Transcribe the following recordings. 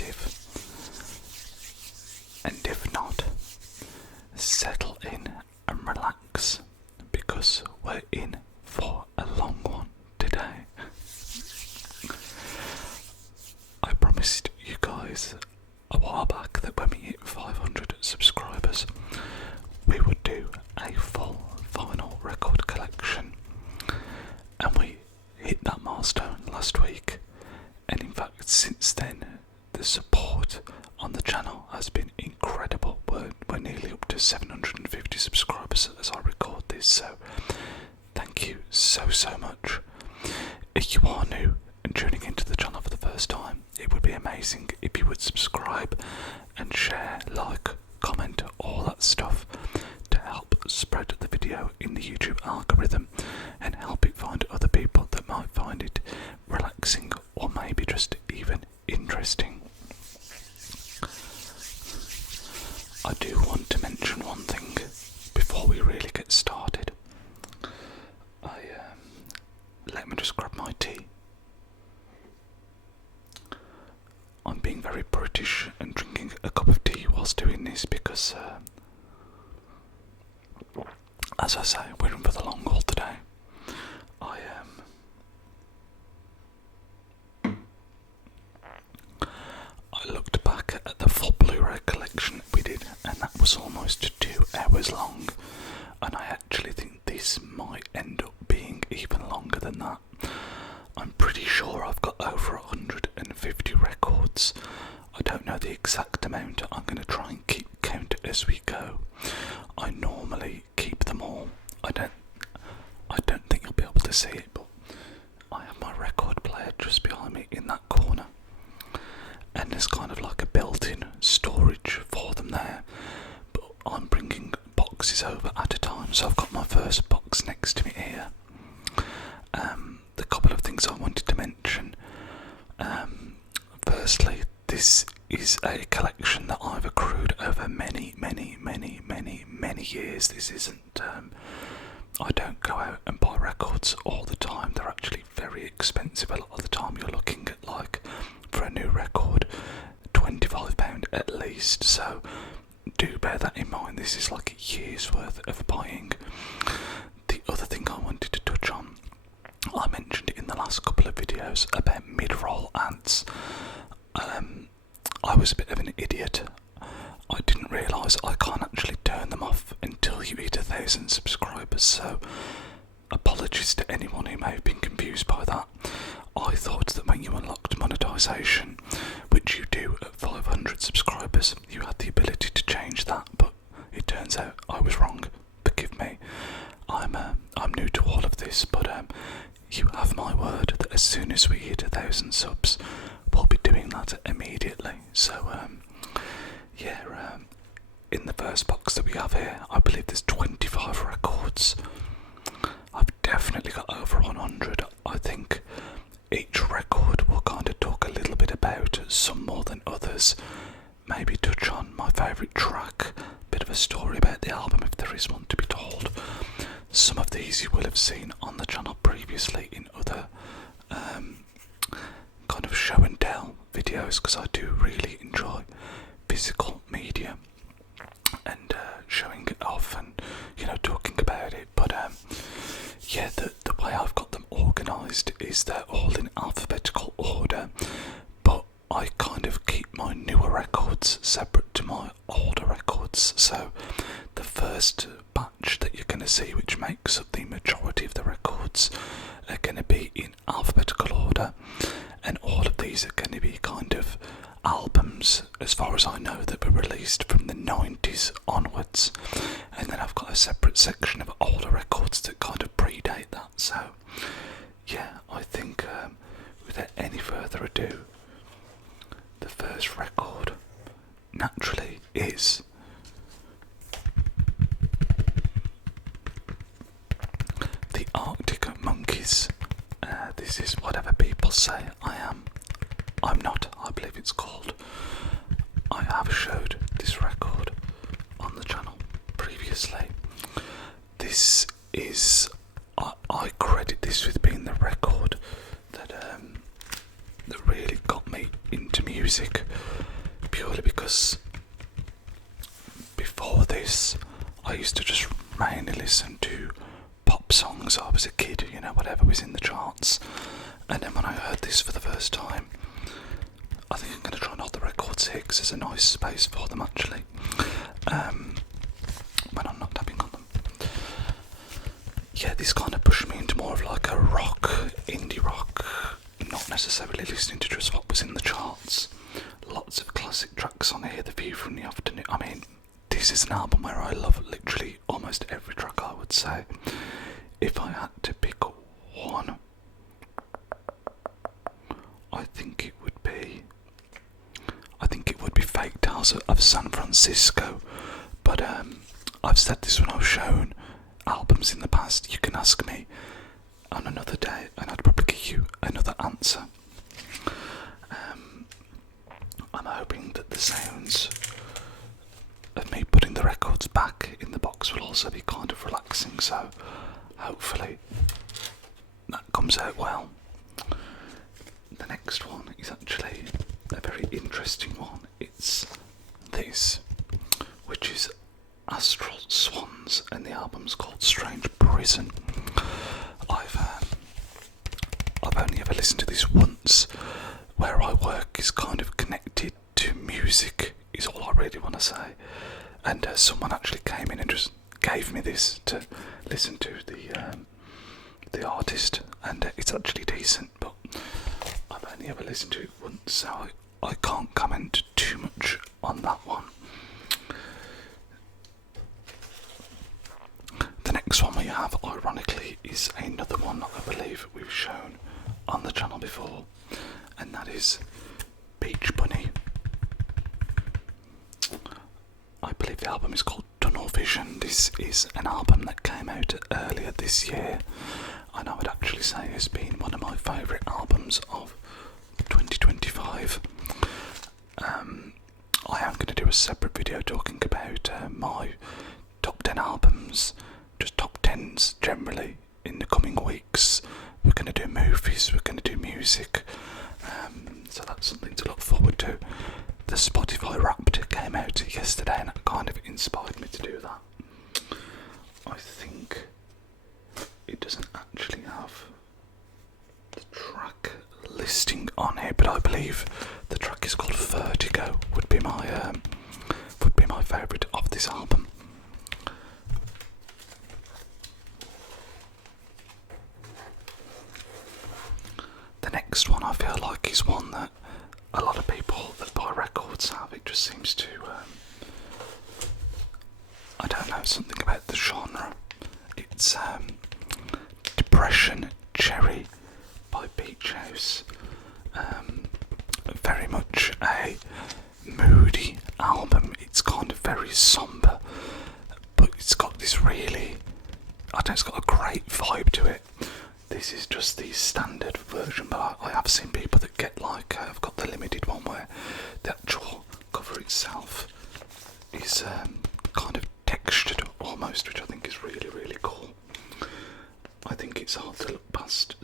positive. And if not, settle in and relax, because we're in for a long one today. I promised you guys a while back that when we hit 500 subscribers, we would do a full vinyl record collection, and we hit that milestone last week. And in fact, since then, the support on the channel has been incredible. We're nearly up to 750 subscribers as I record this, so thank you so much. If you are new and tuning into the channel for the first time, it would be amazing if you would subscribe and share, like, comment, all that stuff to help spread the video in the YouTube algorithm and help it find other people that might find it relaxing or maybe just even interesting. I do want to mention one thing before we really get started. Let me just grab my tea. I'm being very British and drinking a cup of tea whilst doing this because, as I say, we're in for the long haul today. I looked back at the full Blu-ray collection we did, and that was almost 2 hours long, and I actually think this might end up being even longer than that. I'm pretty sure I've got over 150 records. I don't know the exact amount. I'm going to try and keep count as we go. I normally keep them all. I don't think you'll be able to see it, but I have my record player just behind me in that corner, and there's kind of like a built-in storage for them there, but I'm bringing boxes over at a time. So I've got my first box next to me here. The couple of things I wanted to mention. Firstly, this is a collection that I've accrued over many years. This isn't, I don't go out and buy records all the time. They're actually very expensive. A lot of the time you're looking at, like, for a new record, £25 at least. So do bear that in mind. This is like a year's worth of buying. The other thing I wanted to touch on, I mentioned in the last couple of videos about mid-roll ads. I was a bit of an idiot. I didn't realise I can't actually turn them off until you hit 1,000 subscribers, so apologies to anyone who may have been confused by that. I thought that when you unlocked monetisation, which you do at 500 subscribers, you had the ability to change that, but it turns out I was wrong. Forgive me. I'm new to all of this, but you have my word that as soon as we hit 1,000 subs, we'll be doing that immediately. So in the first box that we have here, I believe there's 25 records. I've definitely got over 100. I think each record will kind of talk a little bit about, some more than others. Maybe touch on my favourite track, bit of a story about the album if there is one to be told. Some of these you will have seen on the channel previously in other kind of show and tell videos, because I do really enjoy physical media and showing it off and, you know, talking about it. But yeah, the way I've got them organised is they're all in alphabetical order, but I kind of keep my newer records separate to my older records. So the first batch that you're going to see, which makes up the majority of the records, are going to be in alphabetical order, and all of these are going to be kind of albums, as far as I know, that were released from the 90s onwards. And then I've got a separate section of older records that kind of predate that. So yeah, I think without any further ado, the first record naturally is the Arctic Monkeys. This is Whatever People Say I Am, I'm Not, I believe it's called. I have showed this record on the channel previously. This is, I credit this with being the record that really got me into music. music, purely because before this I used to just mainly listen to pop songs. I was a kid, you know, whatever was in the charts. And then when I heard this for the first time, I think I'm going to try and hold the records here because there's a nice space for them actually, when I'm not tapping on them. Yeah, this kind of pushed me into more of like a rock, indie rock, not necessarily listening to just what was in the charts. Lots of classic tracks on here, The View from the Afternoon. I mean, this is an album where I love literally almost every track, I would say. If I had to pick one, I think it would be Fake Tales of San Francisco. But I've said this when I've shown albums in the past. You can ask me on another day and I'd probably give you another answer. I'm hoping that the sounds of me putting the records back in the box will also be kind of relaxing, so hopefully that comes out well. The next one is actually a very interesting one. It's this, which is Astral Swans, and the album's called Strange Prison. I've only ever listened to this once. Where I work is kind of connected to music, is all I really want to say. And someone actually came in and just gave me this to listen to the artist, and it's actually decent, but I've only ever listened to it once, so I can't comment too much on that one. The next one we have, ironically, is another one I believe we've shown on the channel before, and that is Beach Bunny. I believe the album is called Tunnel Vision. This is an album that came out earlier this year, and I would actually say has been one of my favourite albums of 2025. I am going to do a separate video talking about my top 10 albums, just top 10s generally, in the coming weeks. We're going to do movies, we're going to do music, so that's something to look forward to. The Spotify Wrapped came out yesterday and that kind of inspired me to do that. I think it doesn't actually have the track listing on here, but I believe the track is called Vertigo, would be my favourite of this album. The next one I feel like is one that a lot of people that buy records have. It just seems to, I don't know, something about the genre. It's Depression Cherry by Beach House. Very much a moody album. It's kind of very somber, but it's got this really, I don't know, it's got a great vibe to it. This is just the standard version, but I have seen people that get like, I've got the limited one where the actual cover itself is kind of textured almost, which I think is really, really cool. I think it's hard to look past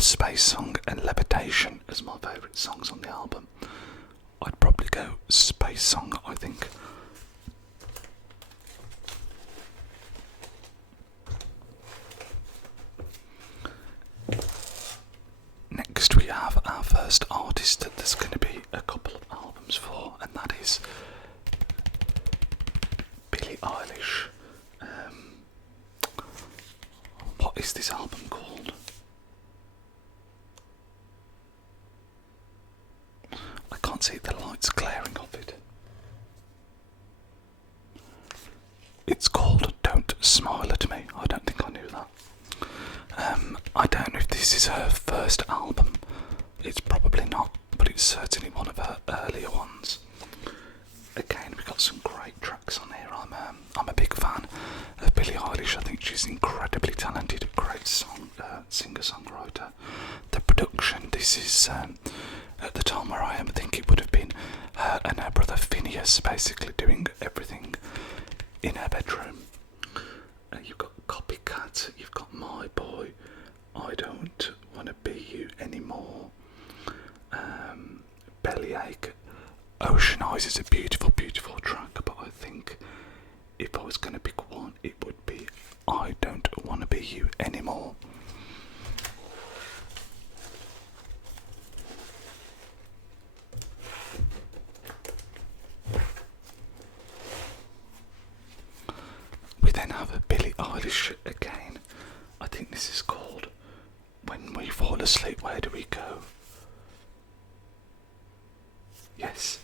Space Song and Levitation as my favourite songs on the album. I'd probably go Space Song, I think. Next we have our first artist that there's going to be a couple of albums for, and that is Billie Eilish. What is this album called? I can't see the lights glaring off it. It's called Don't Smile at Me. I don't think I knew that. I don't know if this is her first album. It's probably not, but it's certainly one of her earlier ones. Again, we've got some great tracks on here. I'm a big fan of Billie Eilish. I think she's incredibly talented, great singer-songwriter. The production, this is at the time where I am, I think it would have been her and her brother Phineas basically doing everything in her bedroom. You've got Copycat, you've got My Boy, I Don't Want to Be You Anymore, Bellyache, Ocean Eyes is a beautiful, beautiful track, but I think if I was going to pick one, it would be I Don't Want to Be You Anymore. We then have a Billie Eilish again. I think this is called When We Fall Asleep, Where Do We Go? Yes,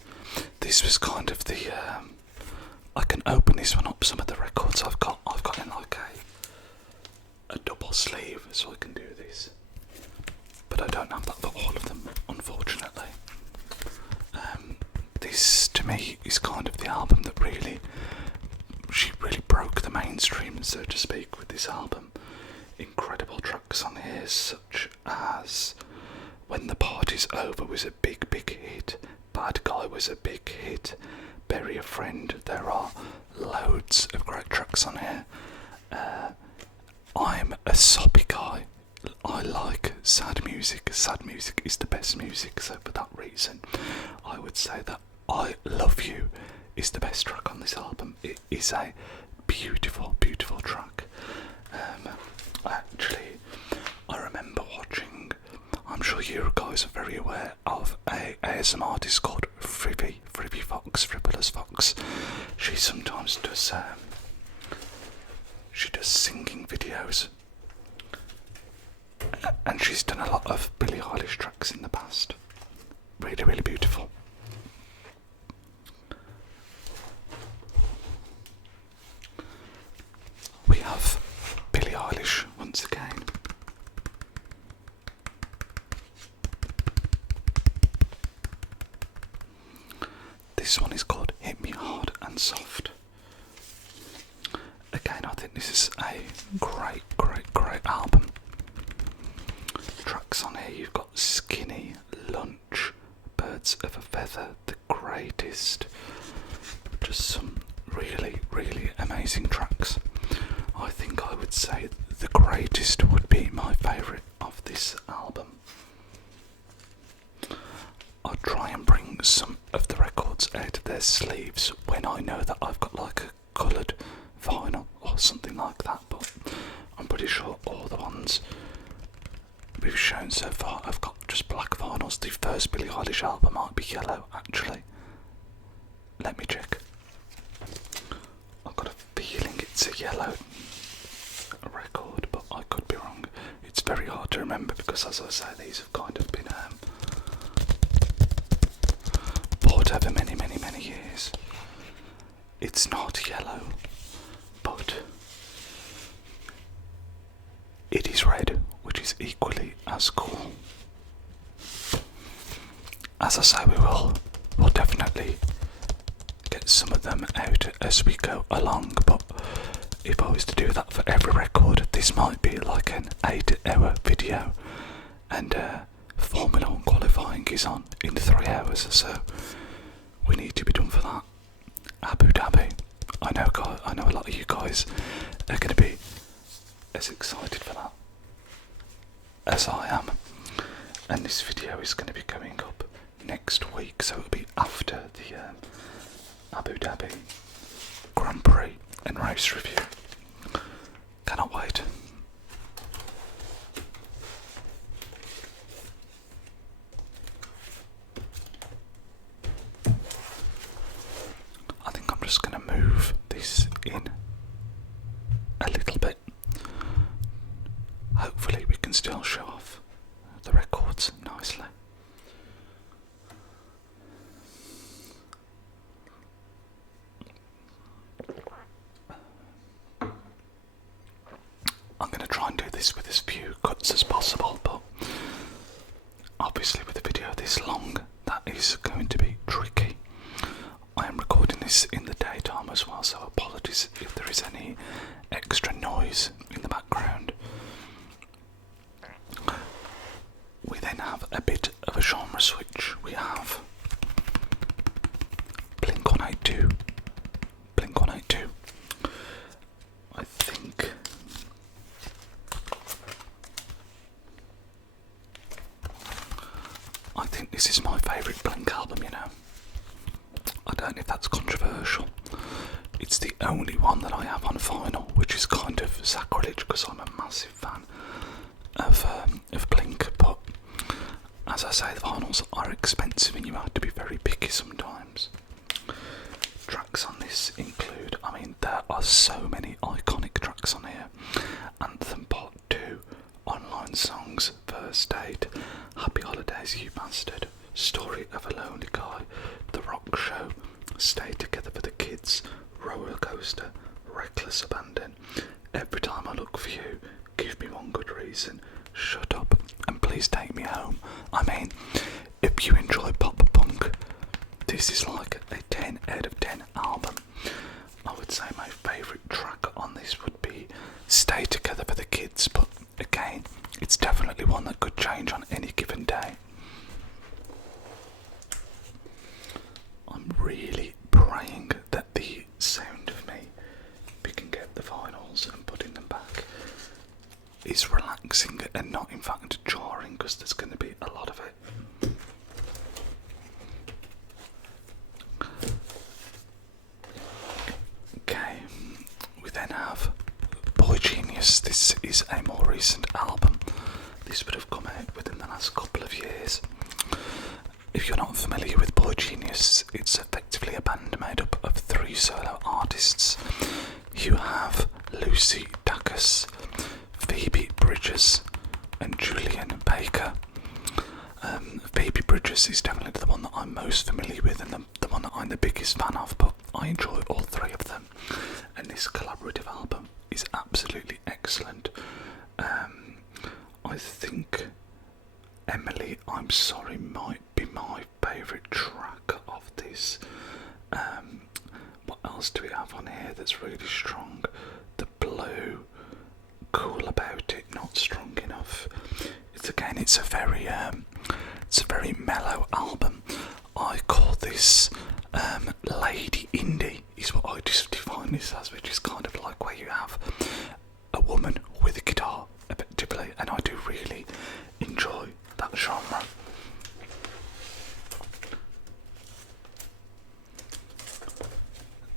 this was kind of the, I can open this one up, some of the records I've got in like a double sleeve, so I can do this. But I don't have that for all of them, unfortunately. This, to me, is kind of the album that she really broke the mainstream, so to speak, with this album. Incredible tracks on here, such as When the Party's Over was a big, big hit. Bad Guy was a big hit. Bury a Friend. There are loads of great tracks on here. I'm a soppy guy. I like sad music. Sad music is the best music, so for that reason, I would say that I Love You is the best track on this album. It is a beautiful, beautiful track. I remember watching, I'm sure you guys are very aware of a ASMR artist called Frivolous Fox. She sometimes does singing videos, and she's done a lot of Billie Eilish tracks in the past. Really, really beautiful. We have Billie Eilish once again. This one is called Hit Me Hard and Soft. Again, I think this is a great, great, great album. Tracks on here, you've got Skinny, Lunch, Birds of a Feather, The Greatest. Just some really, really amazing tracks. I think I would say The Greatest would be my favourite of this album. I'll try and bring some of the records out of their sleeves when I know that I've got like a coloured vinyl or something like that, but I'm pretty sure all the ones we've shown so far have got just black vinyls. The first Billie Eilish album might be yellow, actually. Let me check. I've got a feeling it's a yellow record, but I could be wrong. It's very hard to remember because, as I say, these have kind of been bought over many, many, many years. It's not yellow, but it is red, which is equally as cool. As I say, we'll definitely get some of them out as we go along, but if I was to do that for every record, this might be like an 8-hour video, and Formula 1 qualifying is on in 3 hours, so we need to be done for that. Abu Dhabi. I know a lot of you guys are going to be as excited for that as I am, and this video is going to be going up next week, so it'll be after the Abu Dhabi Grand Prix and race review. Cannot wait. I think I'm just going to move this in a little bit. Hopefully we can still show off the records nicely. I'm going to try and do this with as few cuts as possible, but obviously with a video this long, that is going to be tricky. I am recording this in the daytime as well, so apologies if there is any extra noise in the background. We then have a bit of a genre switch. We have Blink-182. Blink-182. I think this is my favourite Blink album, you know. don't know if that's controversial. It's the only one that I have on vinyl, which is kind of sacrilege because I'm a massive fan of Blink, but as I say, the vinyls are expensive and you have to be very picky sometimes. Tracks on this include, I mean, there are so many iconic tracks on here. Anthem Part 2, Online Songs, First Date, Happy Holidays You Bastard, Story of a Lonely Guy, The Rock Show, Stay Together for the Kids, Roller Coaster, Reckless Abandon, Every Time I Look for You, Give Me One Good Reason, Shut Up, and Please Take Me Home. I mean, if you enjoy pop punk, this is like a 10 out of 10 album. I would say my favourite track on this would be Stay Together for the Kids, but again, it's definitely one that could change on any given day. I'm really praying that the sound of me picking up the vinyls and putting them back is relaxing and not in fact jarring, because there's going to be a lot of it. Okay, we then have Boy Genius. This is a more recent album. This would have come out within the last couple of years. If you're not familiar with Boy Genius, it's effectively a band made up of 3 solo artists. You have Lucy Dacus, Phoebe Bridgers, and Julian Baker. Phoebe Bridgers is definitely the one that I'm most familiar with and the one that I'm the biggest fan of, but I enjoy all 3 of them, and this collaborative album is absolutely excellent. I think Emily, I'm Sorry might be my favourite track of this. What else do we have on here that's really strong? The Blue, Cool About It, Not Strong Enough. It's a very mellow album. I call this lady indie, is what I just define this as, which is kind of like where you have a woman with a guitar, effectively, and I do really enjoy that genre.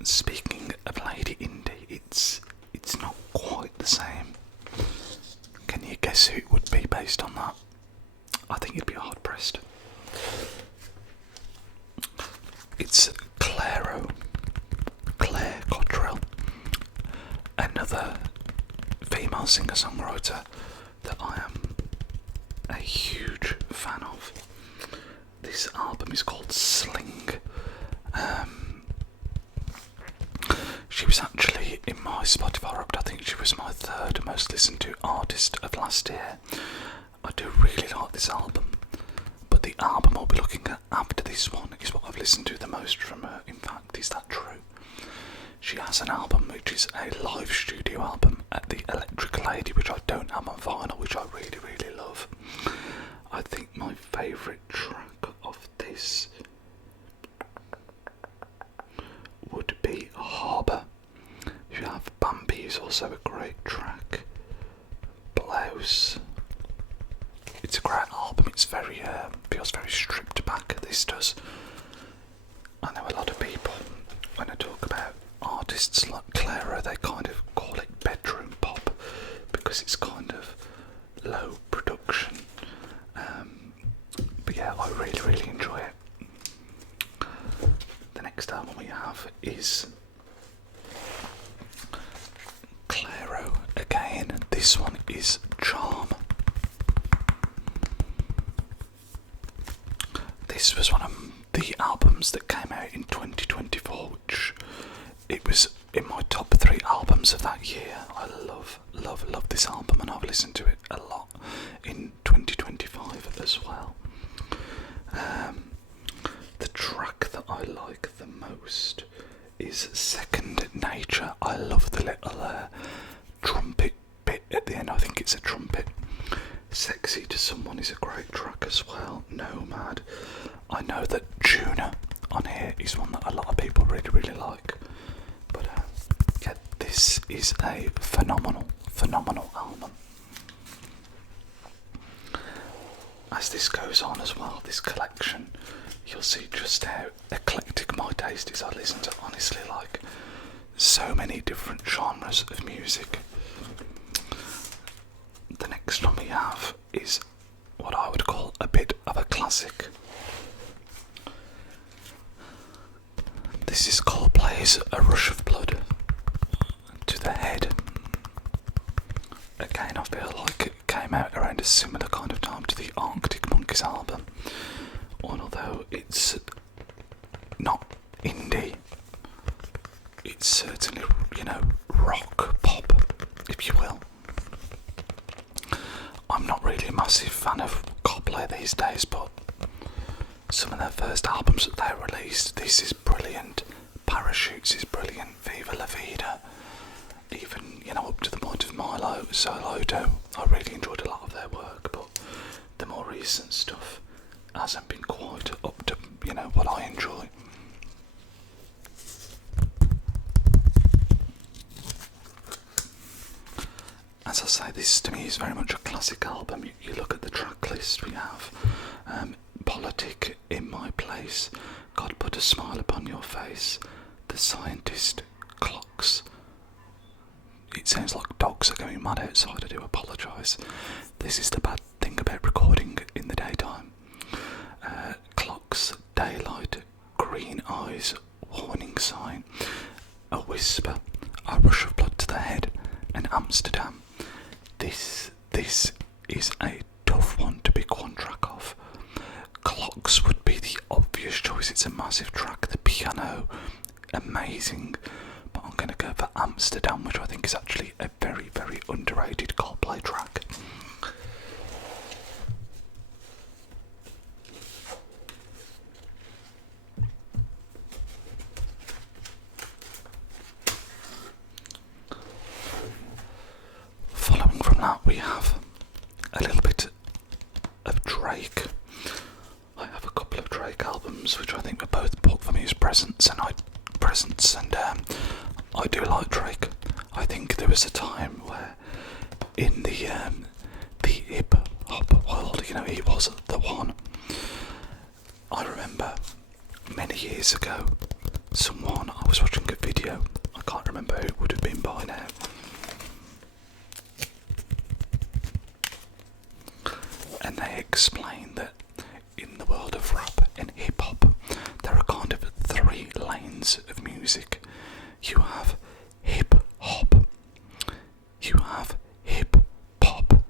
Speaking of lady indie, it's not quite the same. Can you guess who it would be based on that? I think you'd be hard pressed. It's Claire Cottrell, another female singer-songwriter that I am a huge fan of. This album is called Sling. She was actually in my Spotify Wrapped. I think she was my 3rd most listened to artist of last year. I do really like this album, but the album I'll be looking at after this one is what I've listened to the most from her. In fact, is that true? She has an album which is a live studio album at the Electric Lady, which I don't have on vinyl, which I really, really love. I think my favourite track of this would be Harbour. You have Bambi is also a great track. Blouse. It's a great album. It's very feels very stripped back. This does. I know a lot of people, when I talk about artists like Clara, they kind of call it bedroom pop because it's kind of low production. But yeah, I really, really enjoy it. The next album we have is Claro again. This one is Charm. This was one of the albums that came out in 2024, which it was in my top 3 albums of that year. I love this album, and I've listened to it a lot in 2025 as well. The track that I like the most is Second Nature. I love the little trumpet bit at the end. I think it's a trumpet. Sexy to Someone is a great track as well. Nomad. I know that Juna on here is one that a lot of people really, really like. But yeah, this is a phenomenal album. As this goes on as well, this collection, you'll see just how eclectic my taste is I listen to, honestly, like so many different genres of music. The next one we have is what I would call a bit of a classic. This is Coldplay's A Rush of Blood to the Head. Again, I feel like it came out around a similar kind of time to the Arctic Monkeys album, although it's not indie. It's certainly, rock pop, if you will. I'm not really a massive fan of Coldplay these days, but some of their first albums that they released, this is brilliant. Parachutes is brilliant. Viva La Vida, even, up to the point of Milo Solo Do. I really enjoyed a lot of their work, but the more recent stuff hasn't been quite up to, what I enjoy. As I say, this to me is very much a classic album. You look at the track list we have. Politic, In My Place, God Put a Smile Upon Your Face, The Scientist, Clocks. It sounds like dogs are going mad outside, I do apologise. This is the bad thing about recording in the daytime. Clocks, Daylight, Green Eyes, Warning Sign, A Whisper, A Rush of Blood to the Head, and Amsterdam. This is a tough one to pick one track off. Clocks would be the obvious choice. It's a massive track. The piano, amazing. But I'm going to go for Amsterdam, which I think is actually a very, very underrated Coldplay track. Following from that, we have a little bit of Drake. I have a couple of Drake albums which I think were both put for me as presents, and I do like Drake. I think there was a time where in the hip hop world, he was the one. I remember many years ago, I was watching a video, I can't remember who it would have been by now, and they explained that in the world of rap and hip hop, there are kind of three lanes of music. You have hip hop, you have hip hop,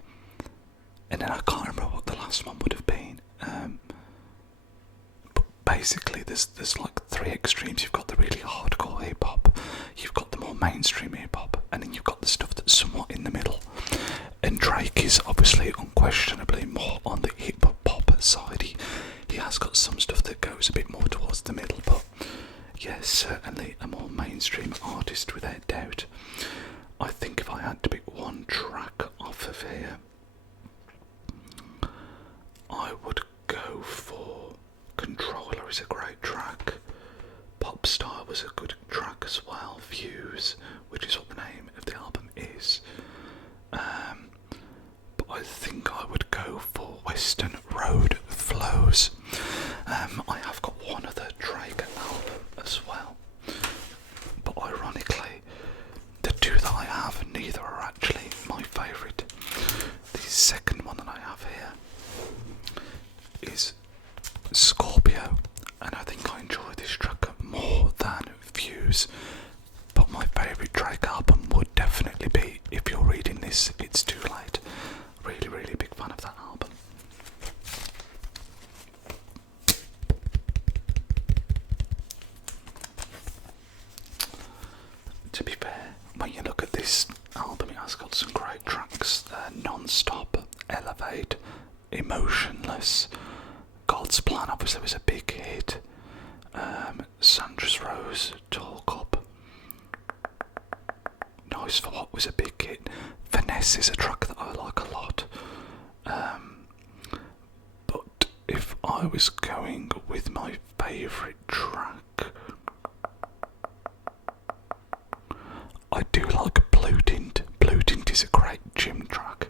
and then I can't remember what the last one would have been. But basically, there's like three extremes. You've got the really hardcore hip hop, you've got the more mainstream hip hop, and then you've got the stuff that's somewhat in the middle. And Drake is obviously unquestionably more on the hip hop side. He has got some stuff that goes a bit more towards the middle, but yes, certainly a more mainstream artist without doubt. I think if I had to pick one track off of here, I would go for Controller is a great track. Popstar was a good track as well. Views, which is what the name of the album is. But I think I would go for Western Road Flows. I have got one other Drake album as well, but ironically, the two that I have, neither are actually my favourite. The second one that I have here is Scorpio, and I think I enjoy this track more than Views, but my favourite Drake album would definitely be If You're Reading This, It's Too Late. Really, really big fan of that album. To be fair, when you look at this album, it has got some great tracks. Non-Stop, Elevate, Emotionless, God's Plan obviously was a big hit. Sandra's Rose, Talk Up, Noise for What was a big hit. Finesse is a track that I like a lot. But if I was going with my favourite track, I do like Blue Tint. Blue Tint is a great gym track.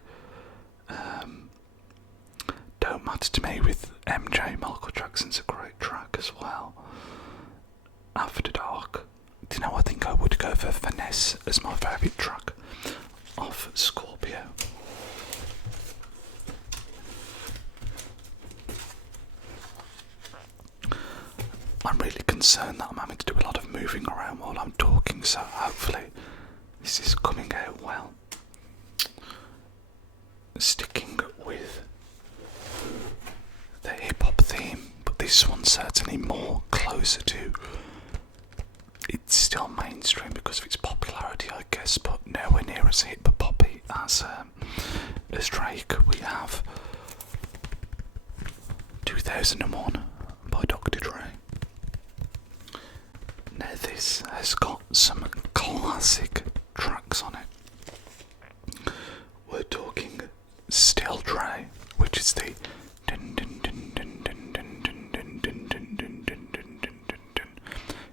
Don't Matter to Me with MJ, Michael Jackson's a great track as well. Finesse as my favourite track of Scorpio. I'm really concerned that I'm having to do a lot of moving around while I'm talking, so hopefully this is coming out well. Sticking with the hip hop theme, but this one's certainly more closer to. It's still mainstream because of its popularity, I guess, but nowhere near as hip hoppy as Drake. We have 2001 by Dr. Dre. Now this has got some classic tracks on it. We're talking Still Dre, which is the dun dun dun dun dun dun dun dun dun dun dun dun dun dun dun.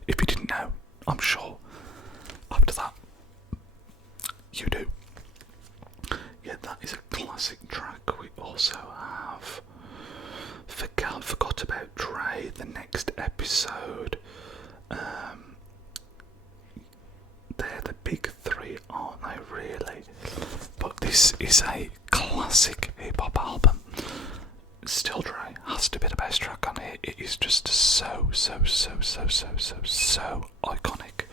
If you didn't know, I'm sure after that you do. Yeah, that is a classic track. We also have Forgot About Dre, the next episode. They're the big three, aren't they, really? But this is a classic hip hop album. Still Dre has to be the best track on it. It is just so iconic.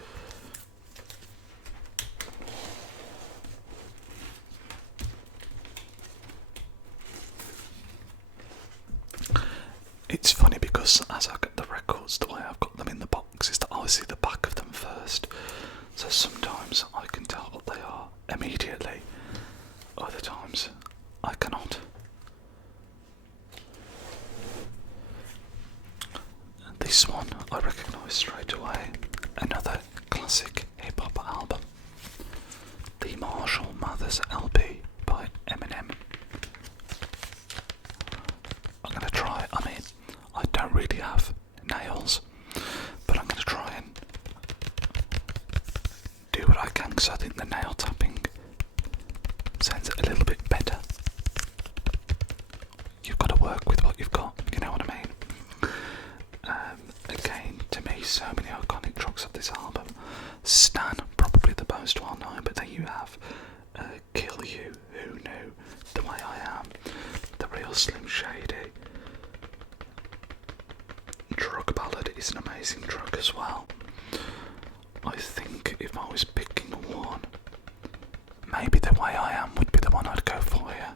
It's funny because as I get the records, the way I've got them in the box is that I see the back of them first. So sometimes I can tell what they are immediately. Other times I cannot. This one I recognise straight away. Another classic hip hop album. The Marshall Mathers LP by Eminem. I'm going to try, I don't really have nails, but I'm going to try and do what I can because I think the nail tapping sounds a little bit better. You've got to work with what you've got, you know what I mean? Again, to me, so many iconic tracks of this album. Stan, probably the most well known, but then you have Kill You, Who Knew, The Way I Am, The Real Slim Shady. Drug Ballad is an amazing track as well. I think if I was picking one, maybe The Way I Am would be the one I'd go for here.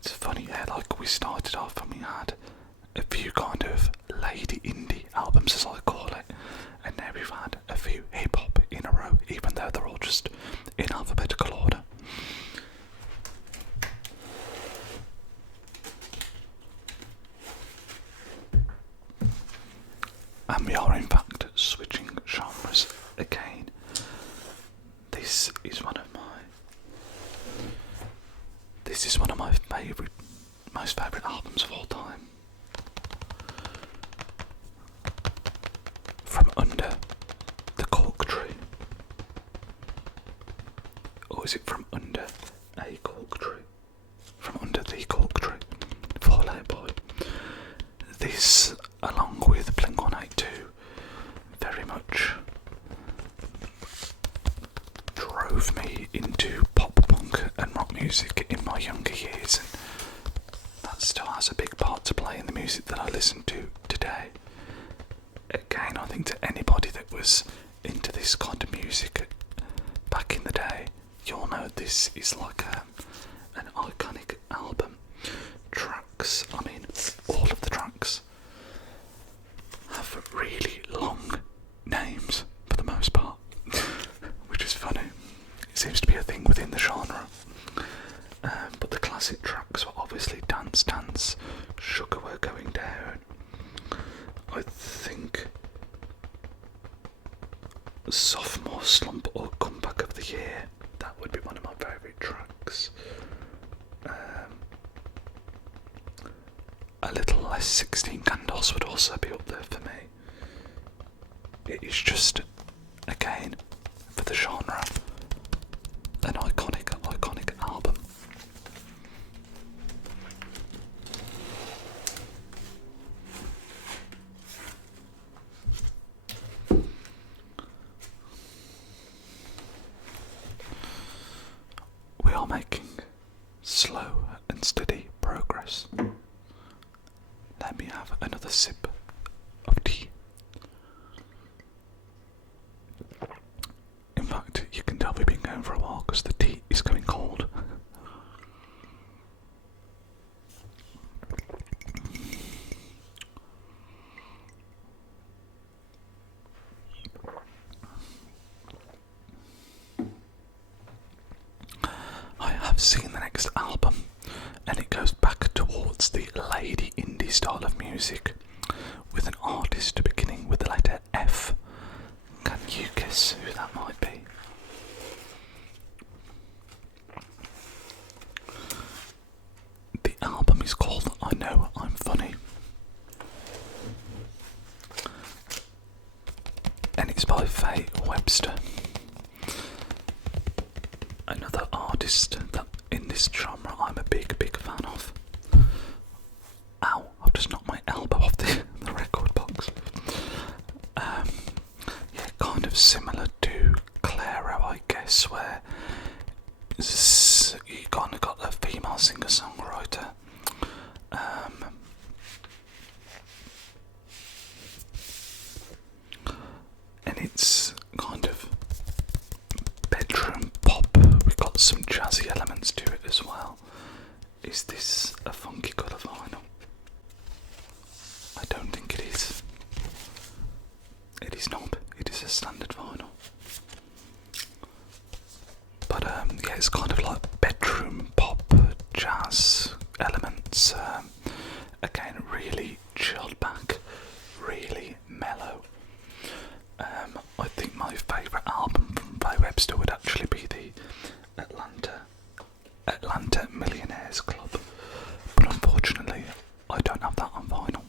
It's funny, yeah, like we started off and we had a few kind of lady indie albums, as I call it, and now we've had a few hip hop in a row, even though they're all just in alphabetical order. And we are in fact switching genres again. This is one of my most favourite albums of all time. From Under the Cork Tree. Or is it From Under a Cork Tree? From Under the Cork Tree. Fall Out Boy. This, along with Blink-182, very much drove me into pop punk and rock music in my younger years, and that still has a big part to play in the music that I listen to today. Again, I think to anybody that was into this kind of music back in the day, you'll know this is like an iconic album. Tracks, all of the tracks have really long names for the most part, which is funny. It seems to be a thing within the genre. But the classic tracks were obviously Dance Dance, Sugar We're Going Down. I think Sophomore Slump or Comeback of the Year, that would be one of my favourite tracks. A Little Less 16 Candles would also be up there for me. It is just, again, for the genre, an iconic album. have another sip of tea. In fact, you can tell we've been going for a while because the tea is going cold. I have seen the next album, and it goes back towards the lady indie style of music, with an artist beginning with the letter F. Can you guess who that might be? The album is called I Know I'm Funny, and it's by Faye Webster, another artist that in this genre I'm a big fan of. Ow, I've just knocked my elbow off the record box. Yeah, kind of similar to Claro, I guess, where you kind of got a female singer-songwriter. And it's kind of bedroom pop. We've got some jazzy elements to it as well. Is this a funky colour vinyl? I don't think it is. It is not. It is a standard vinyl. But yeah, it's kind of like bedroom pop, jazz elements. Again, really chilled back, really mellow. I think my favourite album from Faye Webster would actually be the Atlanta Millionaires Club, but unfortunately I don't have that on vinyl.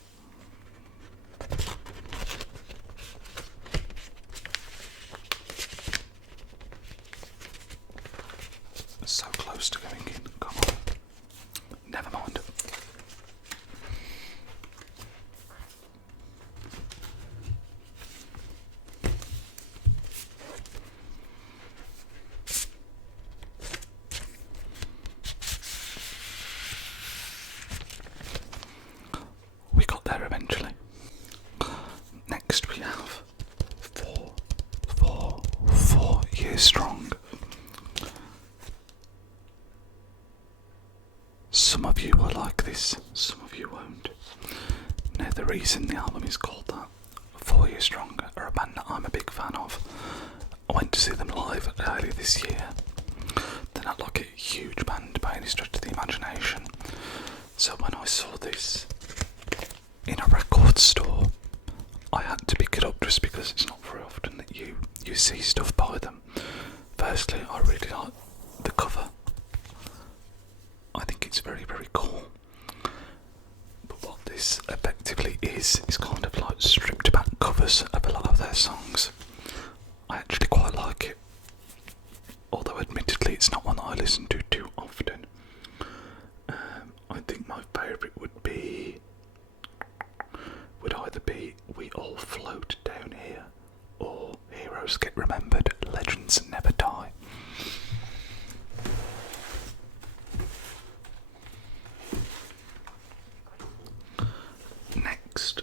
So close to going in, come on. Never mind. We got there eventually. Next we have 4 Years Strong. Some of you will like this, some of you won't. Now the reason the album is called that, 4 Years Strong, are a band that I'm a big fan of. I went to see them live earlier this year. They're not like a huge band by any stretch of the imagination. So when I saw this in a record store, I had to pick it up just because it's not very often that you see stuff by them. Firstly, I really like the cover. I think it's very cool. But what this effectively is kind of like stripped back covers of a lot of their songs. I actually quite like it, although admittedly it's not one that I listen to too often. I think my favourite would either be We All Float Down Here or Heroes Get Remembered, Legends Never Die. Next,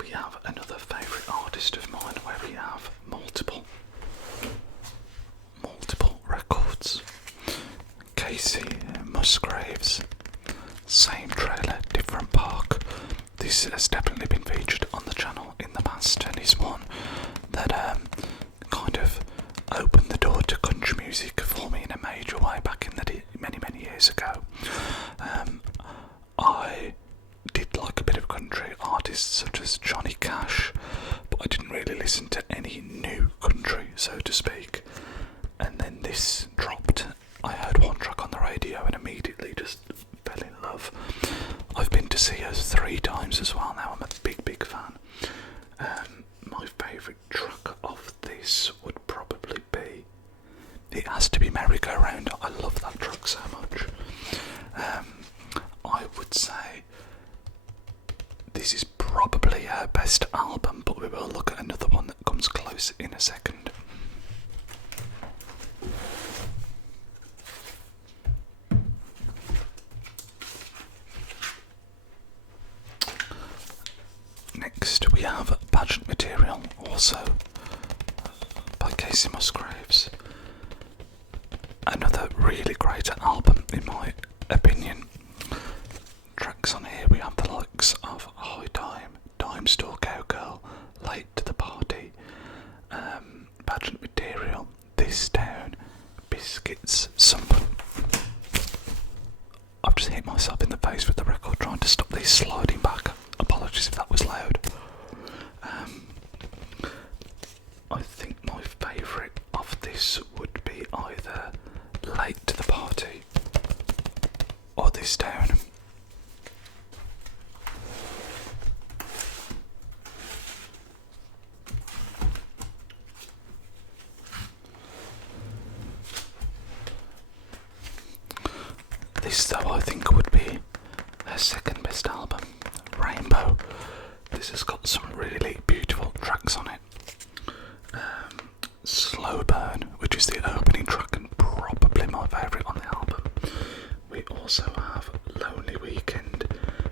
we have another favourite artist of mine where we have multiple records. Casey Musgraves, same trailer, different park. This has definitely been featured on the channel in the past, and is one that kind of opened the door to country music for me in a major way back in the many years ago. I did like a bit of country artists such as Johnny Cash, but I didn't really listen to any new country, so to speak. And then this dropped. I heard one track on the radio and immediately just fell in love. I've been to see her 3 times as well now. I'm a big fan. My favourite track of this would probably be, it has to be Merry Go Round. I love that track so much. I would say this is probably her best album, but we will look at another one that comes close in a second. Next we have Pageant Material, also by Casey Musgraves. Another really great album in my opinion. Tracks on here we have the likes of High Time, Dime Store Cowgirl, Late to the Party, Pageant Material, This Town, Biscuits, Something. I've just hit myself in the face with the record trying to stop these sliding back. Apologies if that was loud. I think my favourite of this would be either Late to the Party or This Town. This though I think would be her second best album, Rainbow. This has got some really beautiful tracks on it. Slow Burn, which is the opening track and probably my favourite on the album. We also have Lonely Weekend,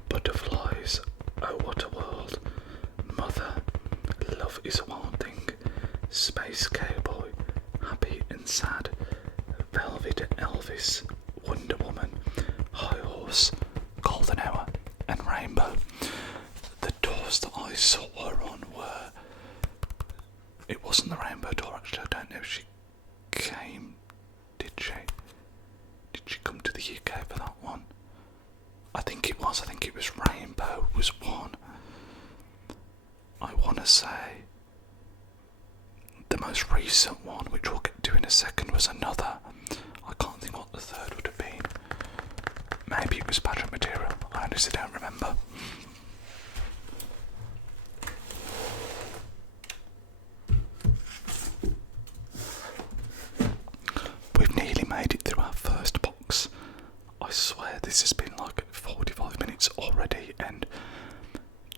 Butterflies, Oh What a World, Mother, Love is a Wild Thing, Space Cowboy, Happy and Sad, Velvet Elvis, Wonder Woman, High Horse, Golden Hour and Rainbow. The tours that I saw her on were... It wasn't the Rainbow tour actually, I don't know if she came... Did she? Did she come to the UK for that one? I think it was Rainbow was one. I want to say the most recent one, which we'll get to in a second, was another. I can't think what the third would have been. Maybe it was Pageant Material, I honestly don't remember. We've nearly made it through our first box. I swear this has been like 45 minutes already and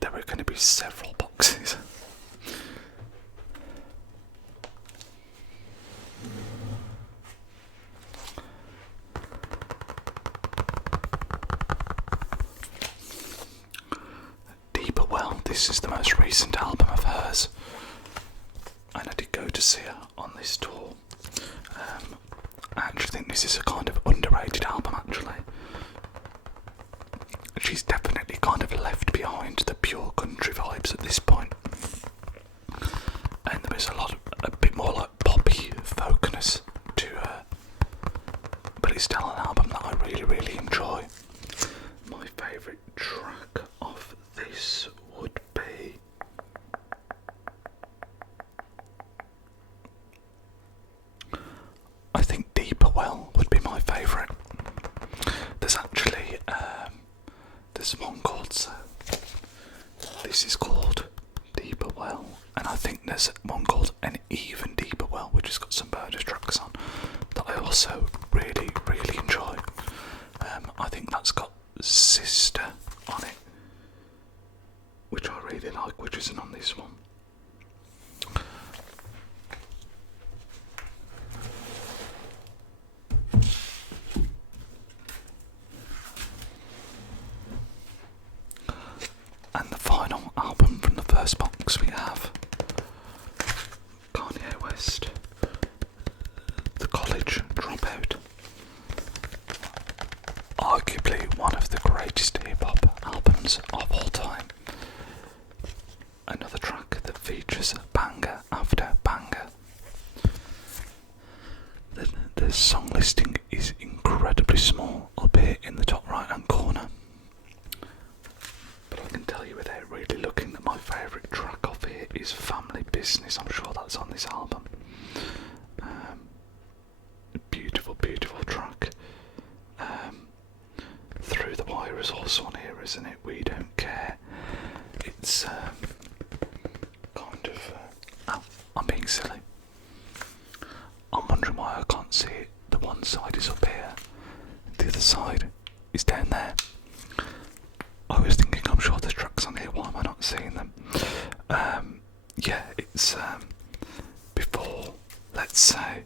there are going to be several boxes. Deeper Well, this is the most recent album of hers and I did go to see her on this tour. I actually think this is a kind of underrated album actually. She's definitely kind of left behind the pure country vibes at this point. And there is a bit more like poppy folkiness to her. But it's still an album that I really enjoy. My favourite track of this would be... I think Deeper Well would be my favourite. There's actually there's one called this is called Deeper Well, and I think there's one called An Even Deeper Well, which has got some bonus tracks on that I also really enjoy. I think that's got Sister on it, which I really like, which isn't on this one. And the final album from the first box we have Kanye West, The College Dropout. Arguably one of the greatest hip-hop albums of all time. Another track that features banger after banger. The song listing is incredibly small up here in the top right hand corner. But I can tell you without really looking that my favourite track off here is Family Business. I'm sure that's on this album. Beautiful track. Through the Wire is also on here, isn't it? We Don't Care. It's kind of... oh, I'm being silly. I'm wondering why I can't see it. The one side is up here, the other side is down there. I was thinking, I'm sure there's tracks on here, why am I not seeing them? Yeah, it's before, let's say,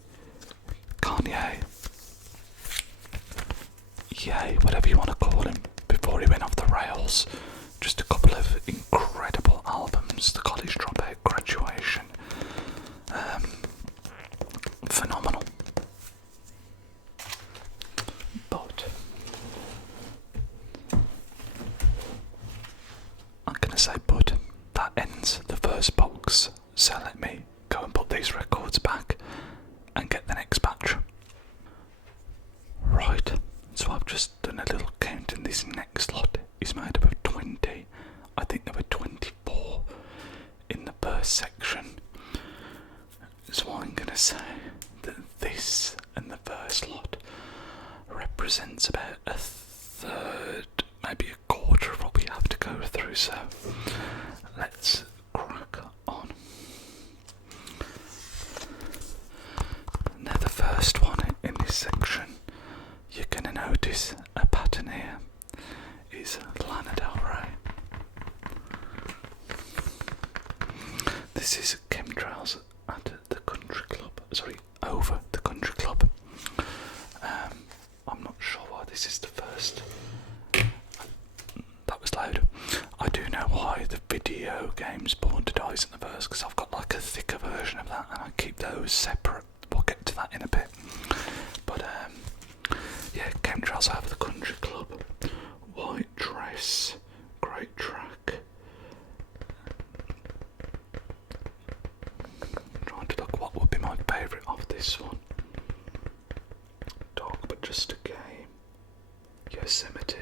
Kanye, Ye, whatever you want to call him, before he went off the rails. Just a couple of incredible albums. albums, the college dropout, graduation. Phenomenal. But I'm gonna say, but that ends the first box, so let me go and put these records back and get the next batch. Right, so I've just done a little count, and this next lot is made up of 20. I think there were 24 in the first section. So I'm gonna say that this and the first lot represents about a third, maybe a quarter of what we have to go through, so let's crack on. Now the first one in this section, you're going to notice a pattern here, is Lana Del Rey. This is Chemtrails at the country club, over the country club. I'm not sure why this is the first. That was loud. I do know why the video games Born to Die isn't the first, because I've got like a thicker version of that and I keep those separate. We'll get to that in a bit. But yeah, Chemtrails over the country club. White dress, great track. I'm trying to look what would be my favourite of this one. Dark but just a game. Yosemite.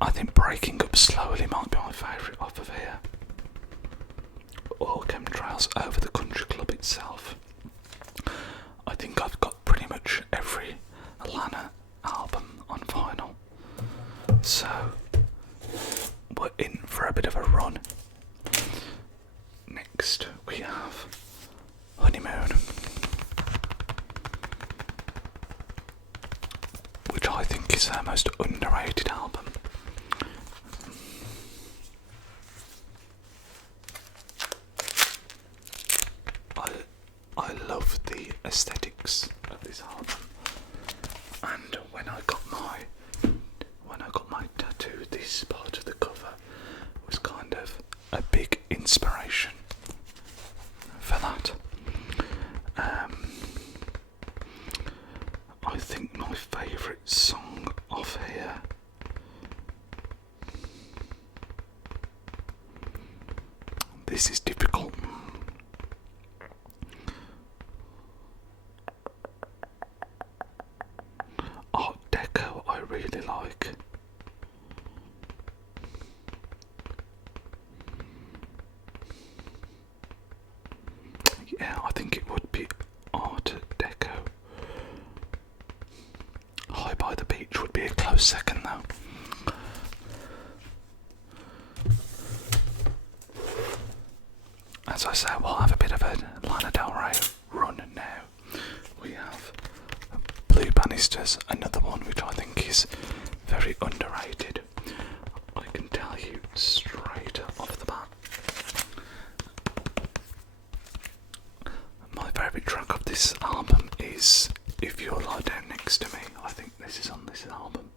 I think Breaking Up Slowly might be my favourite off of here. Or Chemtrails over the country club itself. I think I've got pretty much every Lana album on vinyl. So we're in for a bit of a run. Next we have Honeymoon, which I think is her most underrated album. I love the aesthetics of this album, and when I got my tattoo, this part of the cover was kind of a big inspiration for that. I think my favourite song off here this is difficult. Art Deco I really like. Yeah, I think it would be Art Deco. High by the Beach would be a close second though. As I say, we'll have a bit of a Lana Del Rey run now. We have Blue Bannisters, another one which I think is very underrated. I can tell you straight off the bat. My favourite track of this album is If You'll Lie Down Next to Me. I think this is on this album.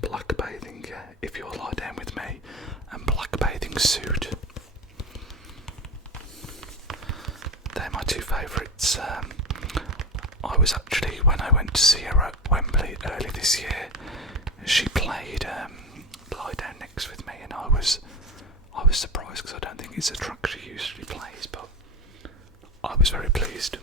Black Bathing, If You'll Lie Down With Me, and Black Bathing Suit. They're my two favourites. I was actually, when I went to see her at Wembley early this year, she played Lie Down Next With Me, and I was surprised because I don't think it's a track she usually plays, but I was very pleased.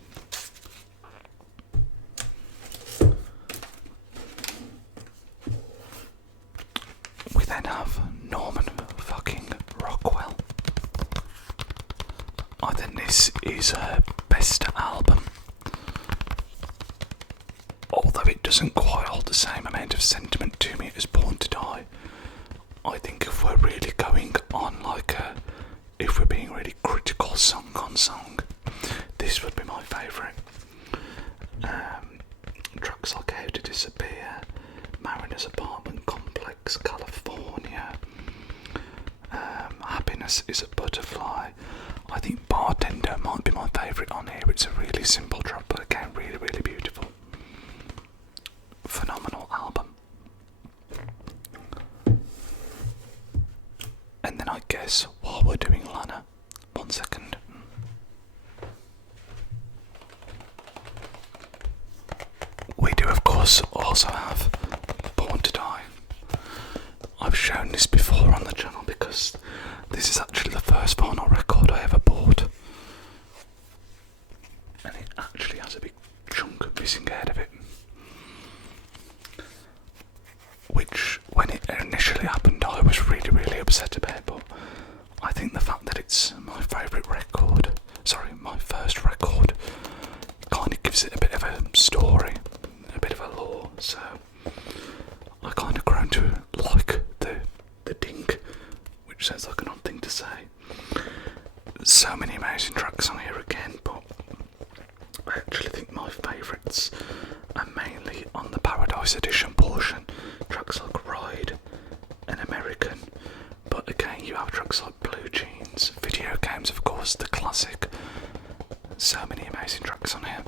We then have Norman fucking Rockwell. I think this is her best album. Although it doesn't quite hold the same amount of sentiment to me as Born to Die. I think if we're really going on if we're being really critical song on song, this would be my favourite. Tracks like How to Disappear, Mariner's Apartment Complex, California, Happiness is a Butterfly. I think Bartender might be my favourite on here. It's a really simple track, but again, really, really beautiful. course also have Born to Die. I've shown this before on the channel because this is actually the first vinyl record I ever bought, and it actually has a big chunk missing out of it, which when it initially happened I was really upset about, but I think the fact that it's my favourite record, my first record, kind of gives it a bit of a story, a bit of a lore, so I kind of grown to like the dink, which sounds like an odd thing to say. So many amazing tracks on here again, but I actually think my favourites are mainly on the Paradise Edition portion, tracks like Ride and American, but again you have tracks like Blue Jeans, Video Games of course, the classic. So many amazing tracks on here.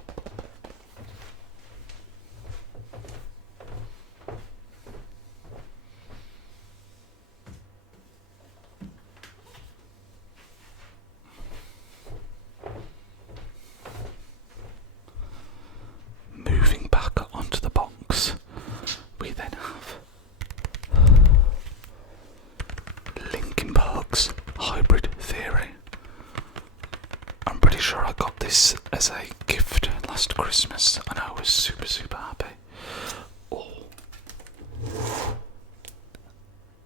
Moving back onto the box, we then have Linkin Park's Hybrid Theory. I'm pretty sure I got this as a gift last Christmas and I was super happy. Oh,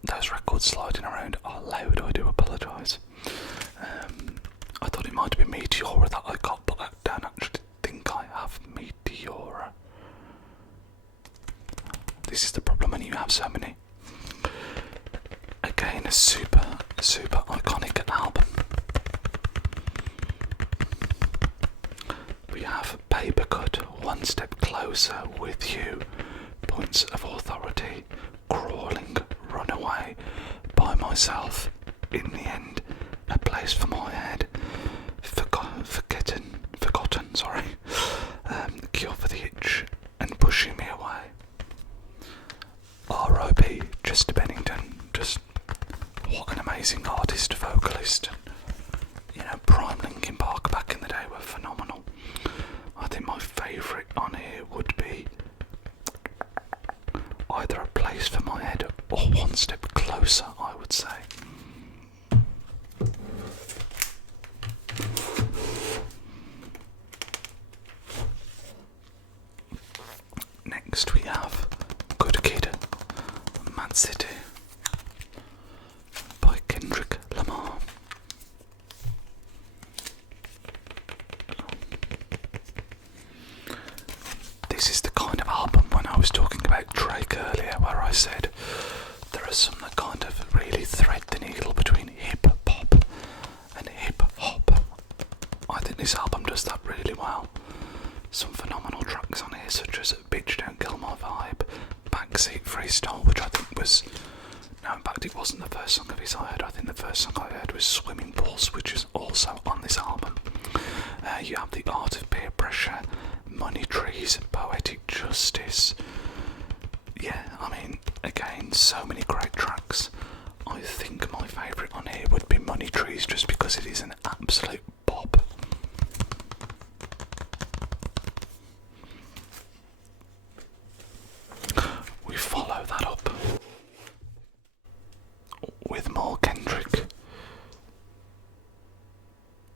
those records sliding around are loud, I do apologise. I thought it might have been Meteora that I got, but I don't actually think I have Meteora. This is the problem when you have so many. Again, a super iconic album. We have Paper Cut, One Step Closer, With You, Points of Authority, Crawling, Runaway, By Myself, In the End, A Place for My Head, Forgotten, Cure for the Itch, and Pushing Me Away. R.I.P. Chester Bennington, just what an amazing artist, vocalist. You know, prime Linkin Park back in the day were phenomenal. I think my favourite on here would be either A Place for My Head or One Step Closer, I would say. Next we have Good Kid, Mad City by Kendrick Lamar. This is the kind of album when I was talking about Drake earlier, where I said there are some that kind of really thread the needle between hip hop and hip hop. I think this album does that really well. Some phenomenal tracks on here, such as Bitch Don't Kill My Vibe, Backseat Freestyle, which I think was... No, in fact, it wasn't the first song of his I heard. I think the first song I heard was Swimming Pools, which is also on this album. You have The Art of Peer Pressure, Money Trees, Poetic Justice. Yeah, I mean, again, so many great tracks. I think my favourite on here would be Money Trees, just because it is an absolute bop. We follow that up with more Kendrick.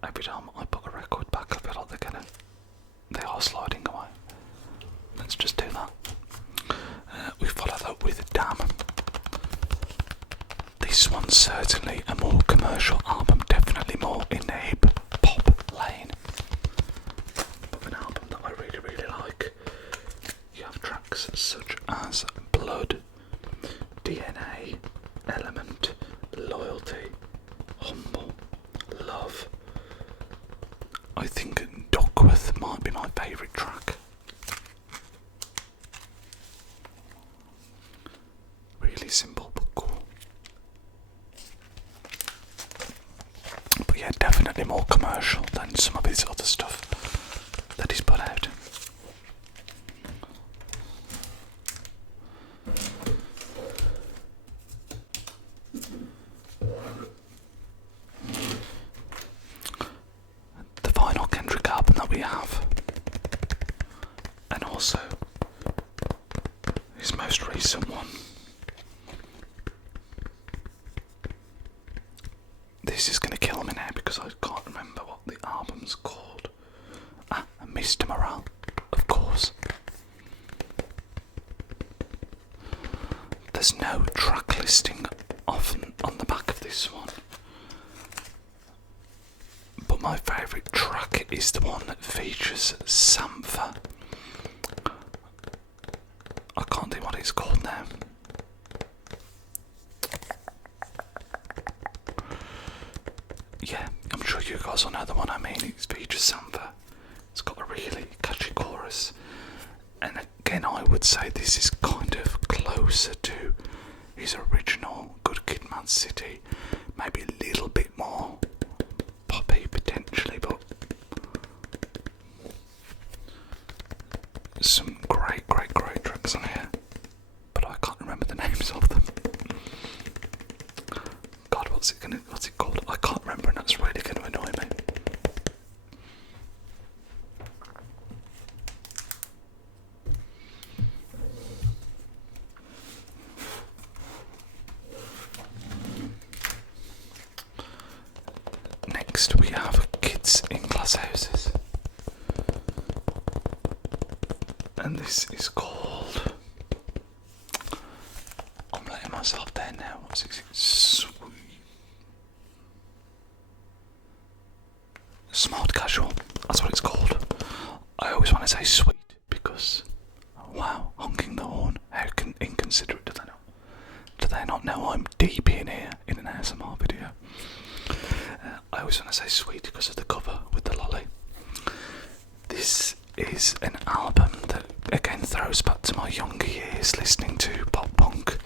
Every time I put a record back, I feel like they are sliding away. Let's just do that. We follow that with Damn. This one's certainly a more commercial album, definitely more in the hip hop lane, but an album that I really like. You have tracks such as Blood, DNA, Element, Loyalty, Humble, Love. I think Duckworth might be my favourite track. Really simple but cool. But yeah, definitely more commercial than some of his other stuff that he's put out. The final Kendrick album that we have, and also recent one. This is going to kill me now because I can't remember what the album's called. Mr. Morale, of course. There's no track listing often on the back of this one. But my favourite track is the one that features Sampha. I can't think what it's called now. Yeah, I'm sure you guys will know the one I mean. It features Sampha. It's got a really catchy chorus. And again, I would say this is kind of closer to his original Good Kid, Mad City. Maybe a little bit more poppy potentially, but some great tracks on here. But I can't remember the names of them. God, what's it called? I can't remember, and that's really going to annoy me. Next we have Kids in Glass Houses, and this is called, I'm letting myself down now, what's it? Smart Casual, that's what it's called. I always want to say sweet because, wow, honking the horn, how inconsiderate do they not? Do they not know I'm deep in here in an ASMR video? I always want to say sweet because of the cover with the lolly. This is an album that again throws back to my younger years listening to pop punk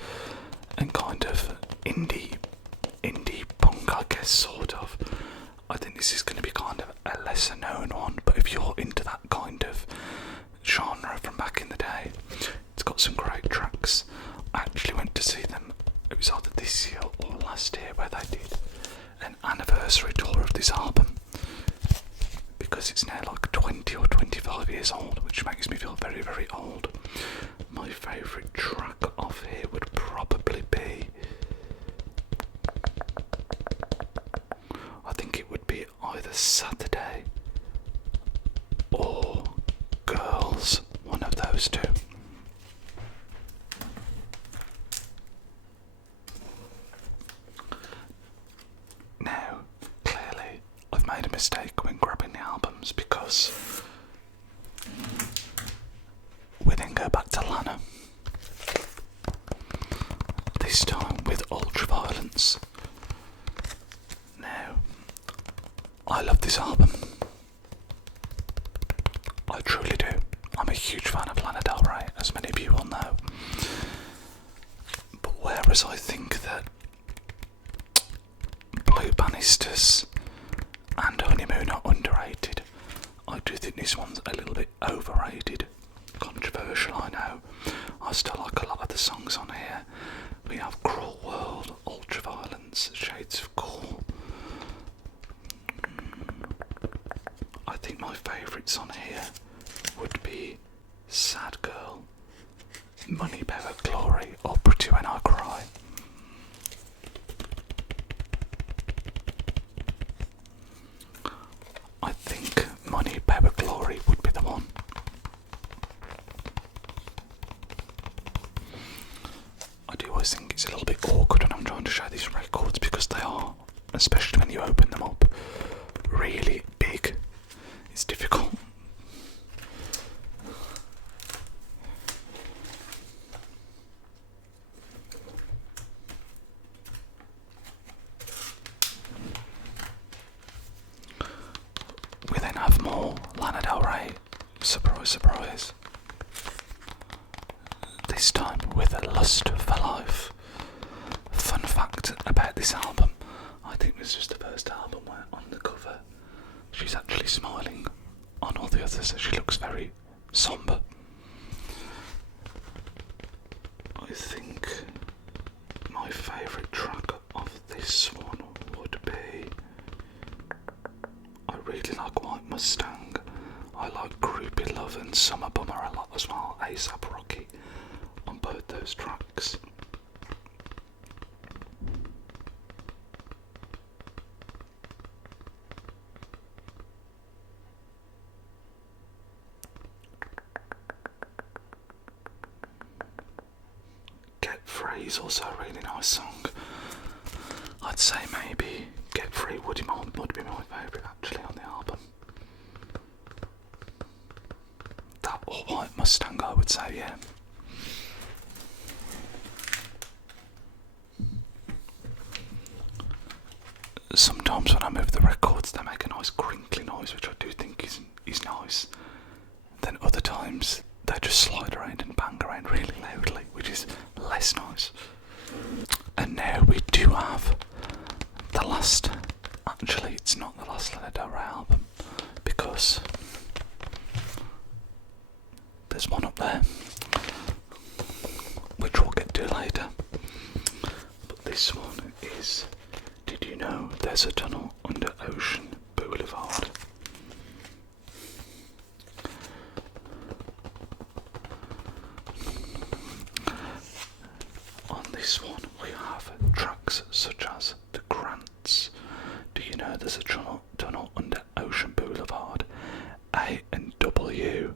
and kind of indie punk, I guess, sort of. I think this is going to be kind of a lesser known one, but if you're into that kind of genre from back in the day, it's got some great tracks. I actually went to see them, it was either this year or last year, where they did an anniversary tour of this album, because it's now like 20 or 25 years old, which makes me feel very, very old. My favourite track off here would probably be, I think it would be either Saturday or Girls, one of those two. Now, clearly, I've made a mistake when grabbing the albums because we then go back to Lana. This time with Ultraviolence. Now, I love this album. I truly do. I'm a huge fan of Lana Del Rey, as many of you will know. But whereas I think that Blue Bannisters and Honeymoon are underrated, I do think this one's a little bit overrated. Controversial, I know. I still like a lot of the songs on here. We have Cruel World, Ultraviolence, Shades of Cool. I think my favourites on here would be Sad Girl, Money, Power, Glory, or Pretty When I Cry. I think Money, Power, Glory would be the one. I do always think it's a little bit awkward when I'm trying to show these records because they are, especially when you open them up, really big. It's difficult. We then have more Lana Del Rey, surprise, surprise. This time with a Lust for Life. Fun fact about this album, I think this was the first album where on the cover she's actually smiling. On all the others she looks very somber. I think my favourite track of this one would be, I really like White Mustang, I like Groupie Love and Summer Bummer a lot as well, A$AP Rocky. On both those tracks. Get Free is also a really nice song. I'd say maybe Get Free would be my favourite actually on the album. That or White Mustang, I would say, yeah. Sometimes when I move the records they make a nice crinkly noise, which I do think is nice. Then other times they just slide around and bang around really loudly, which is less nice. And now we do have the last, actually it's not the last Lana Del Rey album, because there's one up there, which we'll get to later. But this one is, did you know there's a tunnel under Ocean Boulevard? On this one we have tracks such as The Grants, Do You Know There's a Tunnel Under Ocean Boulevard, A and W.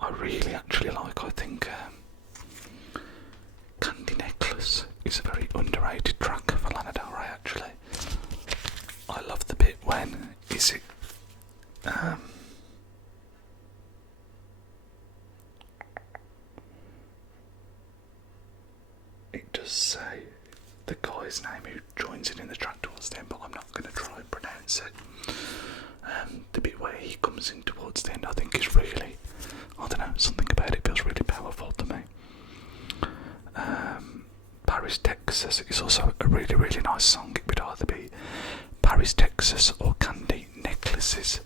I really actually like, I think Candy Necklace is a very underrated track for Lana Del Rey actually. I love the bit when, is it it does say the guy's name who joins in the track towards the end, but I'm not going to try and pronounce it. The bit where he comes in towards the end I think is really, I don't know, something about it feels really powerful to me. Paris, Texas is also a really, really nice song. It would either be Paris, Texas or Candy Necklaces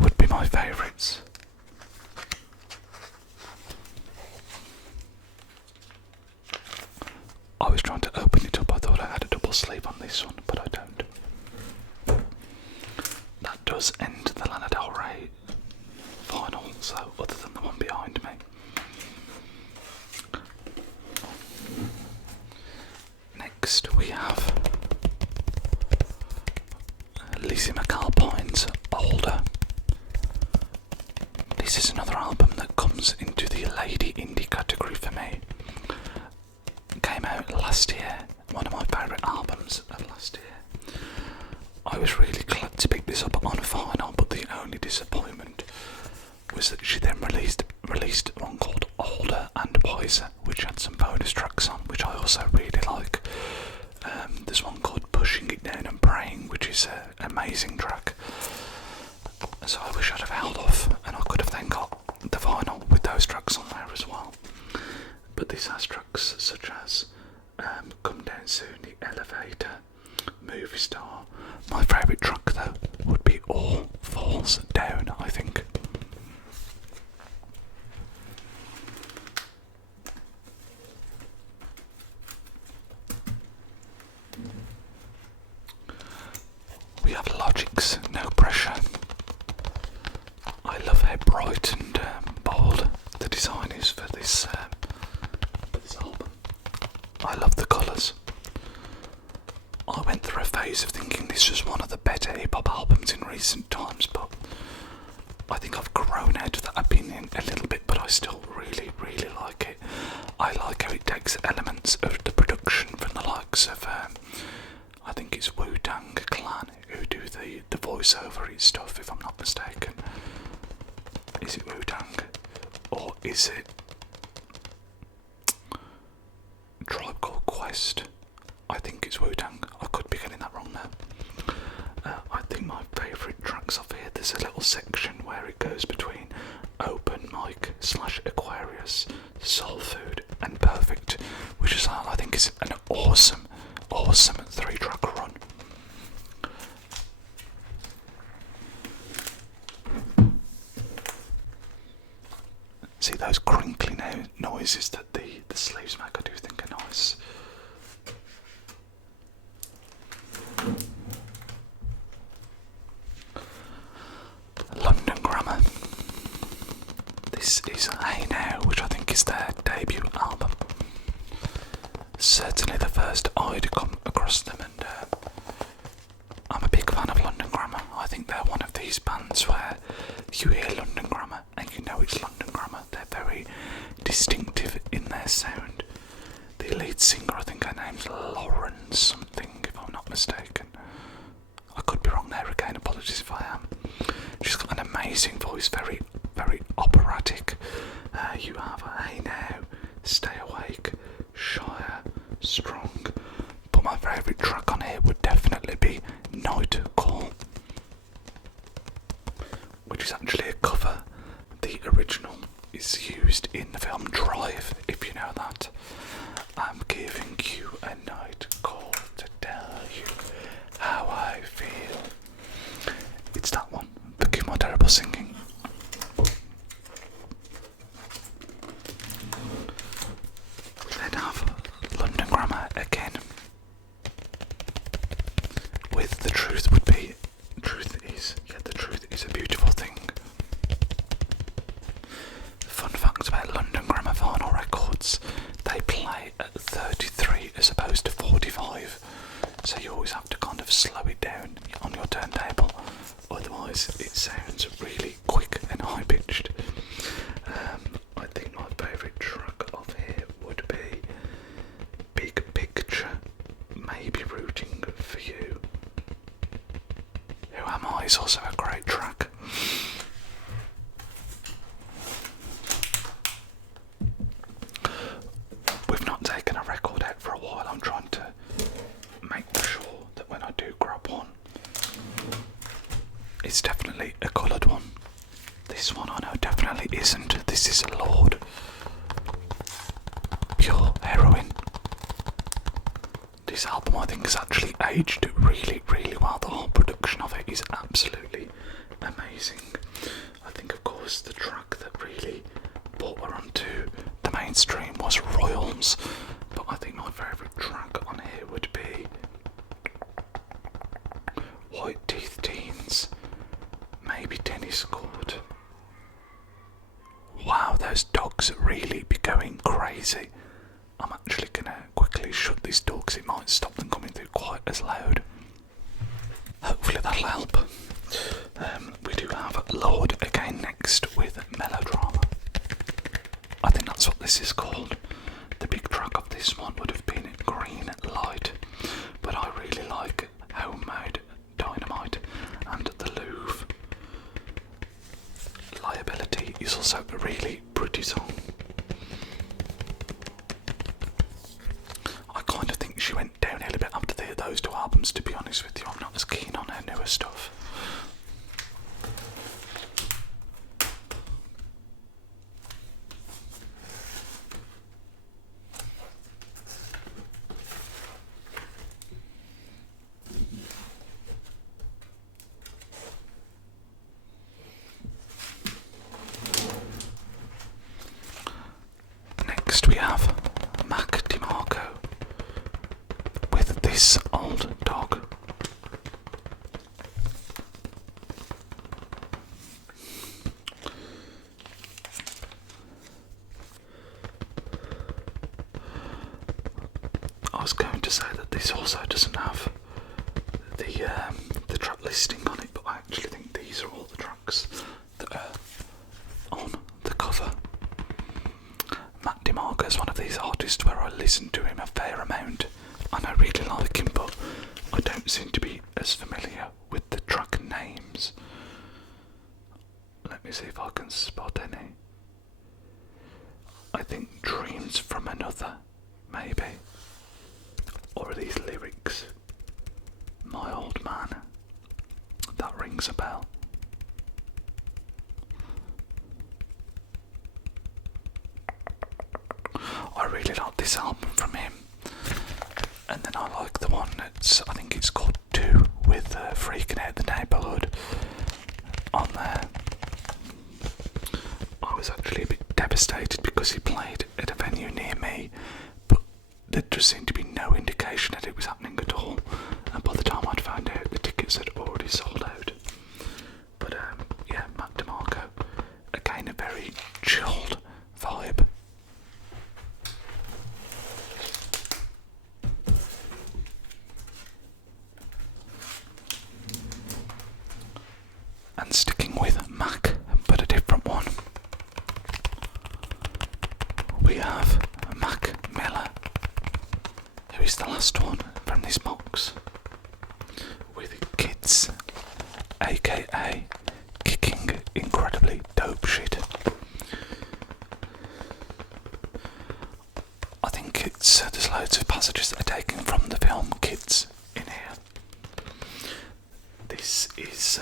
would be my favourites. I was trying to open it up, I thought I had a double sleeve on this one, but I don't. That does end the Lana Del Rey final, so other than the one behind me. Next we have Lizzie McAlpine's Older. This is another album that comes into the lady indie category for me. It came out last year, one of my favourite albums of last year. I was really glad to pick this up on vinyl, but the only disappointment was that she then released one called Older and Wiser, which had some bonus tracks on, which I also really like. There's one called Pushing It Down and Praying, which is an amazing track. So I wish I'd have held off, and I could have then got the vinyl with those tracks on there as well. But this has tracks such as Come Down Soon, The Elevator, Movie Star. My favourite track though would be All Falls Down, I think. We have Logic's No Pressure. I love how bright and bold the design is for this album. I love the colours. I went through a phase of thinking this was one of the better hip-hop albums in recent times, but I think I've grown out of that opinion a little bit, but I still really, really like it. I like how it takes elements of the production from the likes of, I think it's Wu-Tang Clan who do the voiceover stuff, if I'm not mistaken. Is it Wu-Tang? Or is it Tribe Called Quest? I think it's Wu-Tang. I could be getting that wrong now. I think my favourite tracks off here, there's a little section where it goes between Open Mic / Aquarius, Soul Food and Perfect, which is, I think, is an awesome 3-track run. See those crinkly noises that the sleeves make, I do think are nice. London Grammar. This this is Hey Now, which I think is their debut album. Certainly the first I'd come across them, and I'm a big fan of London Grammar. I think they're one of these bands where you hear London Grammar and you know it's London Grammar. They're very distinctive in their sound. The lead singer, I think her name's Lauren something, if I'm not mistaken. I could be wrong there again, apologies if I am. She's got an amazing voice, very, very operatic. You have Hey Now, Stay Awake, Shire, Strong. But my favourite track on here would definitely be Night Call, which is actually a cover. The original is used in the film Drive, if you know that. I'm giving you a night call to tell you how I feel. It's that one. Forgive my terrible singing. Then have London Grammar again, with The Truth Would Be. The truth is a beautiful thing. Fun fact about London Grammar vinyl records, they play at 33 as opposed to 45, so you always have to kind of slow it down on your turntable, otherwise it sounds really quick and high pitched. I think my favourite track off here would be Big Picture, Maybe Rooting for You. Who Am I is also a great track. We've not taken a record out for a while. I'm trying to make sure that when I do grab one, it's definitely a coloured one. This one I know definitely isn't. This is Lord. Pure Heroin. This album I think has actually aged really, really well. The whole production of it is absolutely amazing. I think of course the track that really brought her onto the mainstream was Royals, but I think my favourite track on here would be White Teeth Teens, maybe Tennis Court. Wow, those dogs really be going crazy. I'm actually gonna quickly shut this door because it might stop them coming through quite as loud. Hopefully that'll help. We do have Lord again next with Melodrama. I think that's what this is called. The big track of this one would have been Green Light, but I really like Homemade Dynamite and The Louvre. Liability is also a really pretty song. I kind of think she went downhill a bit after those two albums, to be honest with you. I'm not as keen on her newer stuff. Next we have Mac DeMarco with This Old Dog. I was going to say that this also doesn't have the track listing on it, but I actually think these are all the tracks that are on the cover. Matt DeMarco is one of these artists where I listen to him a fair amount and I really like him, but I don't seem to be as familiar with the track names. Let me see if I can spot any. I think Dreams from Another, maybe. Or are these lyrics? My Old Man. That rings a bell. I really like this album from him. And then I like the one that's, I think it's called 2, with Freaking Out the Neighbourhood on there. I was actually a bit devastated because he played at a venue near me, but there just seemed to be no indication that it was happening at all, and by the time I'd found out, the tickets had already sold out. But yeah, Matt DeMarco, again a very chill And sticking with Mac, but a different one, we have Mac Miller, who is the last one from this box, with Kids, aka Kicking Incredibly Dope Shit. I think there's loads of passages that are taken from the film Kids in here. This is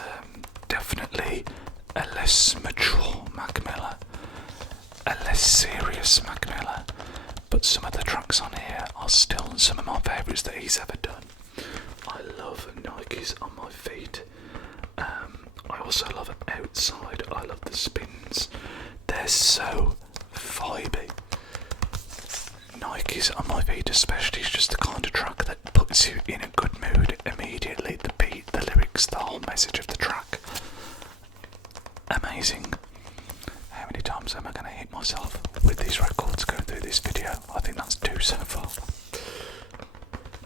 definitely a less mature Mac Miller, a less serious Mac Miller, but some of the tracks on here are still some of my favourites that he's ever done. I love Nikes on My Feet. I also love Outside. I love the spins. They're so vibey. Nikes on My Feet especially is just the kind of track that puts you in a good mood immediately. The beat, the lyrics, the whole message of the track. Amazing. How many times am I going to hit myself with these records going through this video? I think that's 2 so far.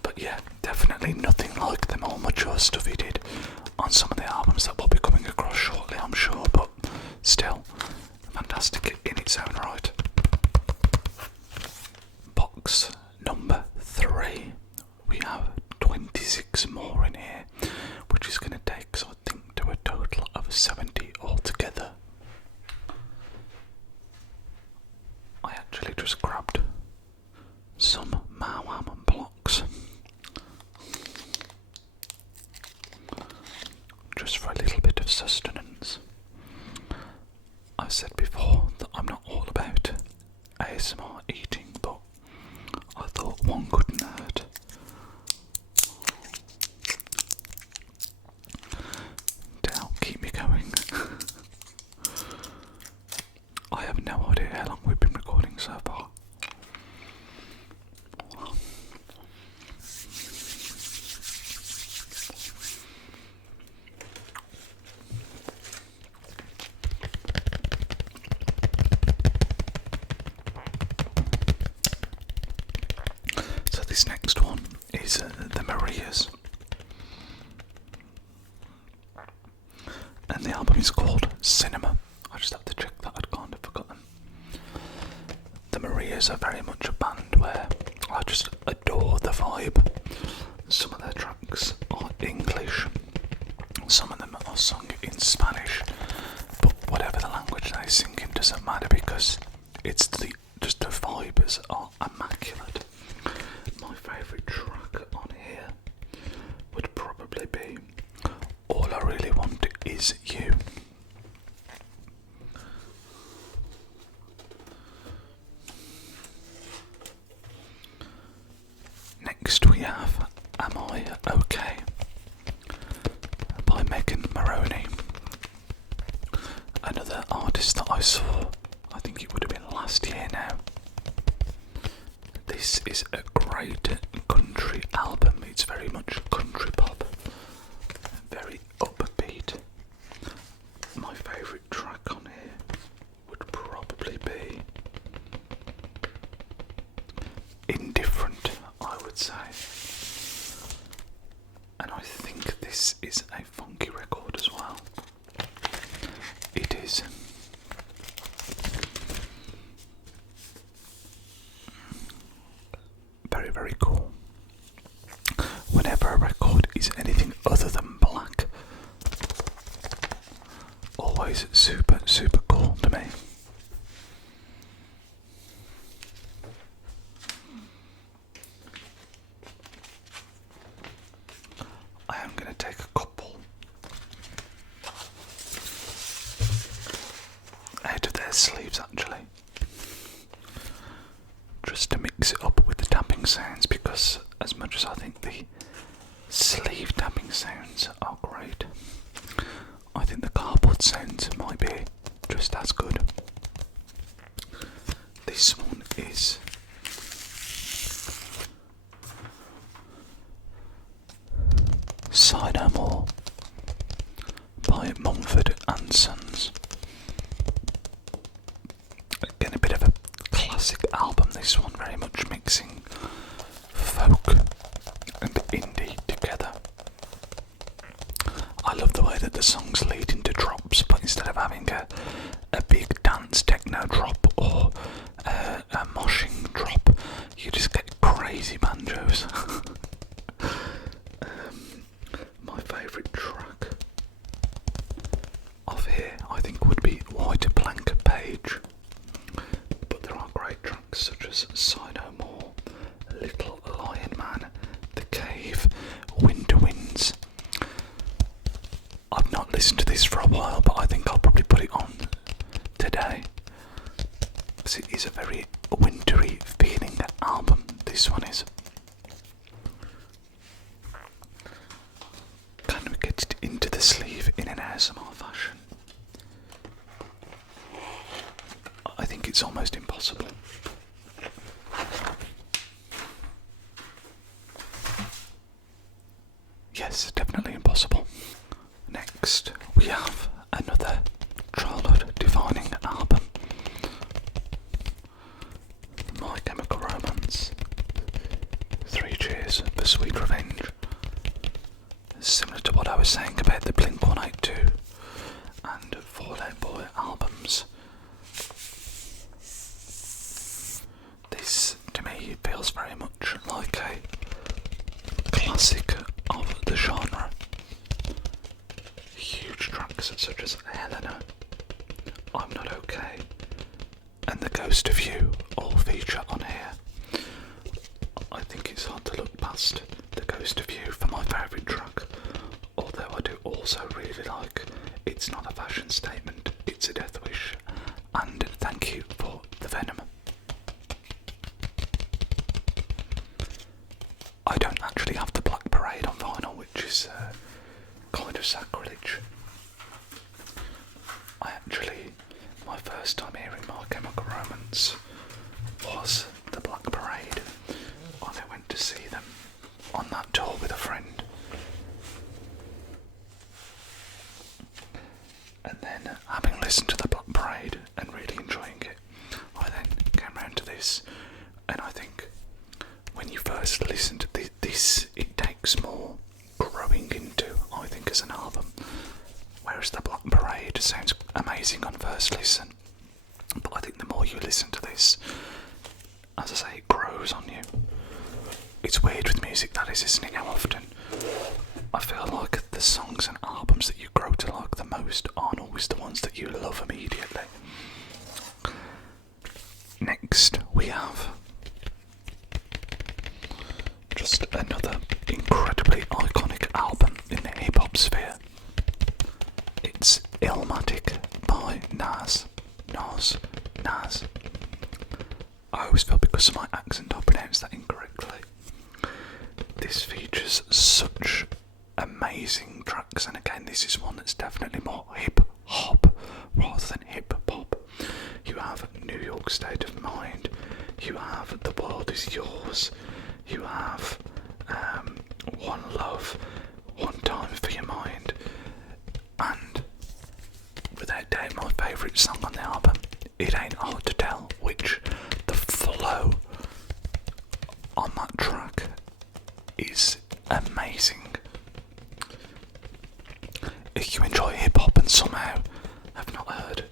But yeah, definitely nothing like the more mature stuff he did on some of the albums that we'll be coming across shortly, I'm sure, but still fantastic in its own right. Box number 3. We have 26 more in here, which is going to take us, I think, to a total of 70 altogether. I actually just grabbed some Mau Almond blocks just for a little bit of sustenance. I've said before that I'm not all about ASMR eating, but I thought one couldn't hurt. To help keep me going. I have no idea how long we've been recording so far. So this next one is the Marias. And the album is called Cinema. I just have to check that, I'd kind of forgotten. The Marias are very much a band where I just adore the vibe. Some of their tracks are English, some of them are sung in Spanish, but whatever the language they sing in doesn't matter because just the vibes are immaculate. My favourite track on here would probably be All I Really Want Is You. Next we have Am I Okay by Megan Maroney, another artist that I saw, I think it would have been last year now. This is a great country album. It's very much country pop, very upbeat. My favourite track on here would probably be Indifferent, I would say. And I think this is a funky record as well. It is. Very, very cool. Whenever a record is anything other than black, always super, super cool to me. I am going to take a couple out of their sleeves actually, just to mix it up with the tapping sounds, because as much as I think the sleeve tapping sounds are great, I think the cardboard sounds might be just as good. This one is Sigh No More by Mumford and Sons. Again, a bit of a classic album, this one, very much mixing folk and indie together. I love the way that the songs lead into is a very wintry feeling album, this one is. Can we get it into the sleeve in an ASMR fashion? I think it's almost impossible. Yes, definitely impossible. Next, we have another childhood defining album. My Chemical Romance. 3 Cheers for Sweet Revenge. Similar to what I was saying about the Blink-182 and Fall Out Boy albums. This, to me, feels very much like a classic of the genre. Huge tracks such as Helena, I'm Not Okay, and The Ghost of You all feature on here. I think it's hard to look past The Ghost of You for my favourite track, although I do also really like It's Not a Fashion Statement, It's a Death Wish, and Thank You for the Venom. I don't actually have the Black Parade on vinyl, which is kind of sacrilege. My first time hearing My Chemical Romance was the Black Parade when I went to see them on that tour with a friend. And then, having listened to the Black Parade and really enjoying it, I then came round to this, and I think when you first listen to this, it takes more growing into, I think, as an album. Whereas the Black Parade sounds amazing on first listen, but I think the more you listen to this, as I say, it grows on you. It's weird with music, that is, isn't it? How often I feel like the songs and albums that you grow to like the most aren't always the ones that you love immediately. Next, we have just another incredibly iconic album in the hip-hop sphere. It's Illmatic by Nas. I always feel because of my accent I pronounce that incorrectly. This features such amazing tracks, and again this is one that's definitely more hip-hop rather than hip-hop. You have New York State of Mind, you have The World Is Yours, you have One Love, One Time for Your Mind, and without doubt my favourite song on the album, It Ain't Hard to Tell, which the flow on that track is amazing. If you enjoy hip hop and somehow have not heard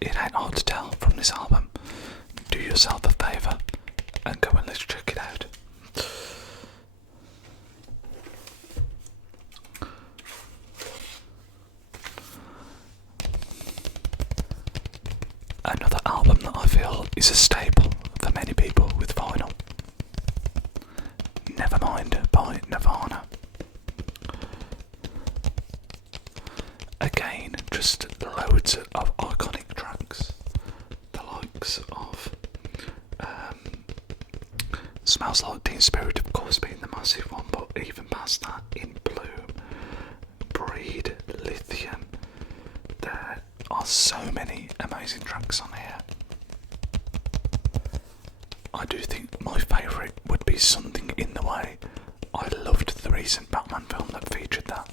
It Ain't Hard to Tell from this album, do yourself a favour and go and let's check it out. Another album that I feel is a staple for many people with vinyl. Nevermind by Nirvana. Again, just loads of iconic tracks. The likes of Smells Like Teen Spirit, of course, being the massive one, but even past that, In Bloom, Breed, Lithium. There are so many amazing tracks on here. I do think my favourite would be Something in the Way. I loved the recent Batman film that featured that.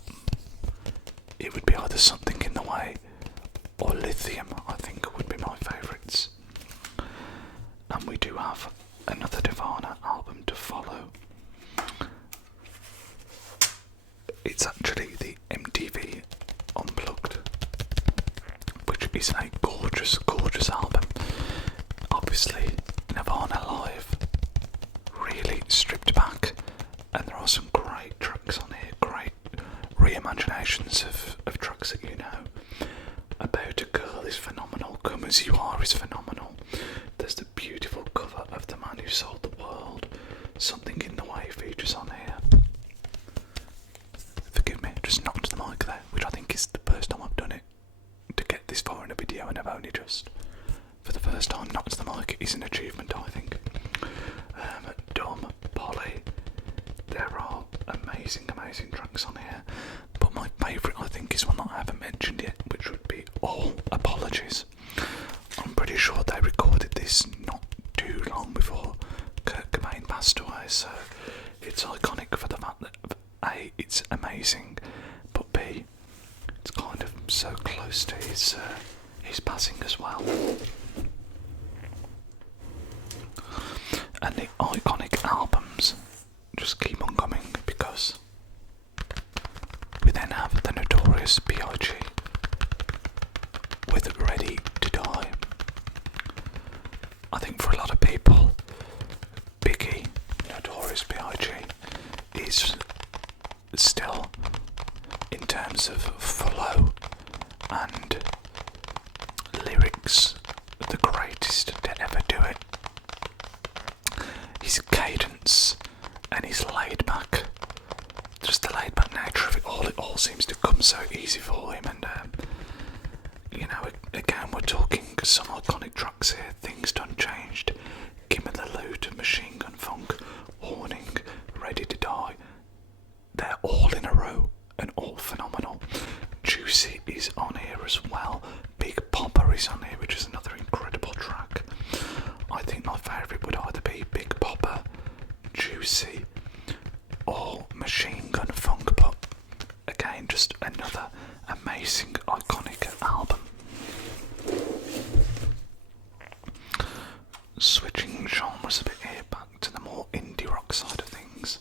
It would be either Something in the Way or Lithium, I think, would be my favourites. And we do have another Nirvana album to follow. It's actually the MTV Unplugged, which is a gorgeous, gorgeous album. Obviously, Nirvana live, really stripped back, and there are some great tracks on here, great reimaginations of tracks that you know. About a Girl is phenomenal, Come As You Are is phenomenal. There's the beautiful cover of The Man Who Sold the World. Something in the Way features on here. Forgive me, just knocked the mic there, which I think is the first time I've done it to get this far in a video, and I've only just, for the first time not to the mic is an achievement, I think. Dumb Polly. There are amazing tracks on here, but my favourite I think is one that I haven't mentioned yet, which would be All Apologies. I'm pretty sure they recorded this not too long before Kurt Cobain passed away, so it's iconic for the fact that A, it's amazing, but B, it's kind of so close to his passing as well. And the iconic albums just keep on coming, because we then have the Notorious B.I.G. with Ready to Die. I think for a lot of people, Biggie, Notorious B.I.G. is still, in terms of flow and lyrics, the greatest to ever do it. His cadence and his laid back, just the laid back nature of it all seems to come so easy for him. And you know, again, we're talking some iconic tracks here. Things Done Changed, Gimme the Loot, Machine Gun Funk, Warning, Ready to Die. They're all in a row and all phenomenal. Juicy is on here as well. Big Popper is on here, which is another incredible track. I think my favourite would either be Big Popper, Juicy, or Machine Gun Funk, but again, just another amazing, iconic album. Switching genres a bit here, back to the more indie rock side of things.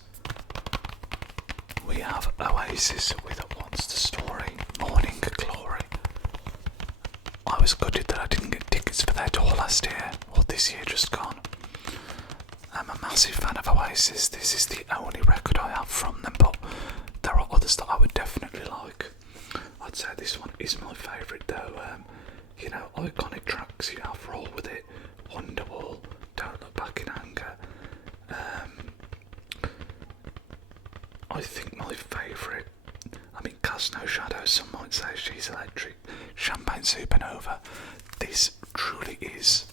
We have Oasis with What's the Story, Morning Glory. I was gutted that I didn't get tickets for their tour last year, or this year just gone. I'm a massive fan of Oasis. This is the only record I have from them, but there are others that I would definitely like. I'd say this one is my favourite though. You know, iconic tracks, you have Roll With It, Wonderwall, Don't Look Back in Anger. I think my favourite, I mean, Cast No Shadow, some might say She's Electric, Champagne Supernova. This truly is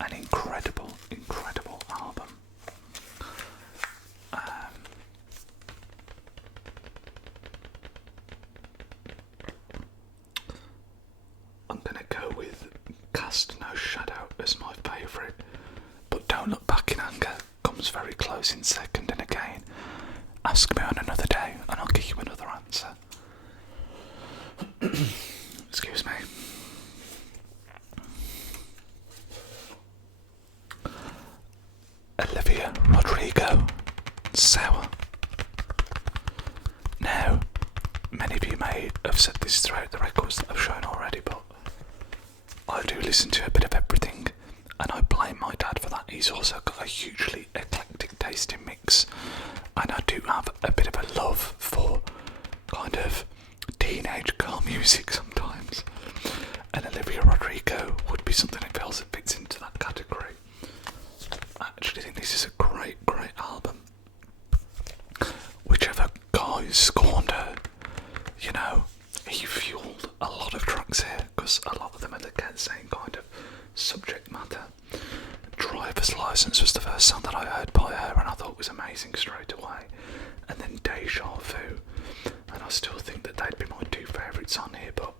an incredible album. I'm gonna go with Cast No Shadow as my favourite, but Don't Look Back in Anger comes very close in second, and again, ask me on another day and I'll give you another answer. Excuse me. Olivia Rodrigo, Sour. Now, many of you may have said this throughout the records that I've shown already, but I do listen to a bit of everything, and I blame my dad for that. He's also got a hugely eclectic taste in mix, and I do have a bit of a love for kind of teenage girl music sometimes, and Olivia Rodrigo would be something that feels that fits into that category. I actually think this is a great album. Whichever guy scorned her, you know, he fueled a lot of tracks here, because a lot of them are the same kind of subject matter. Driver's License was the first song that I heard by her, and I thought it was amazing straight away. And then Deja Vu, and I still think that they'd be my two favourites on here, but,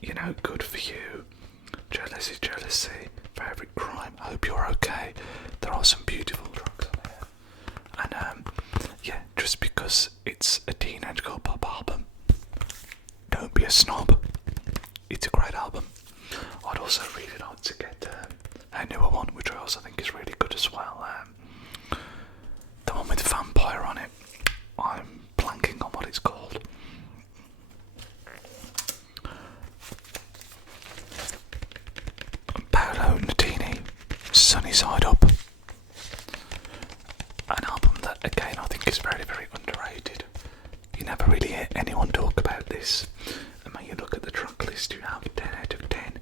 you know, Good For You, Jealousy, Favourite Crime, Hope You're Okay. There are some beautiful tracks on here. And, yeah, just because it's a teenage girl pop album, don't be a snob. It's a great album. I'd also really like to get a newer one, which I also think is really good as well. The one with Vampire on it. I'm blanking on what it's called. Paolo Nutini, Sunny Side Up. An album that, again, I think is very underrated. You never really hear anyone talk about this. And when you look at the track list, you have 10 out of 10.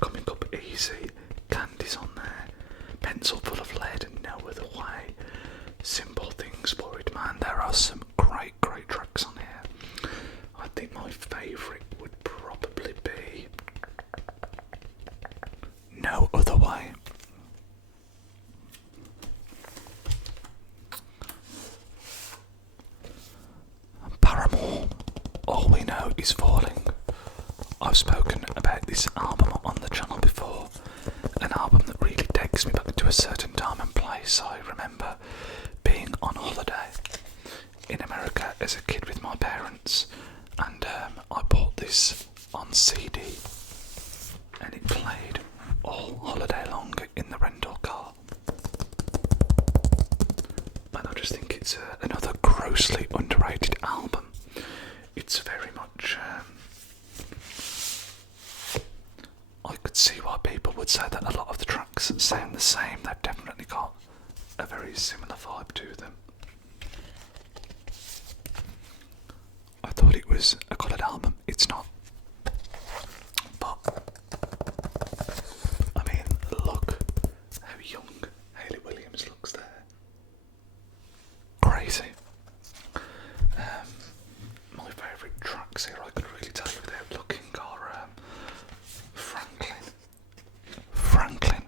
Coming Up Easy, Candy's on there, Pencil Full of Lead, and No Other Way, Simple Things, Worried Man. There are some great tracks on here. I think my favourite would probably be spoken about this album on the channel before. An album that really takes me back to a certain time and place. I remember being on holiday in America as a kid with my parents, and I bought this on CD, and it played all holiday long in the rental car. And I just think it's another grossly underrated album. It's very much, I could see why people would say that a lot of the tracks sound the same. They've definitely got a very similar vibe to them. I thought it was a coloured album. It's not. But, I mean, look how young Hayley Williams looks there. Crazy. My favourite tracks here, I could really tell you without looking, are Franklin,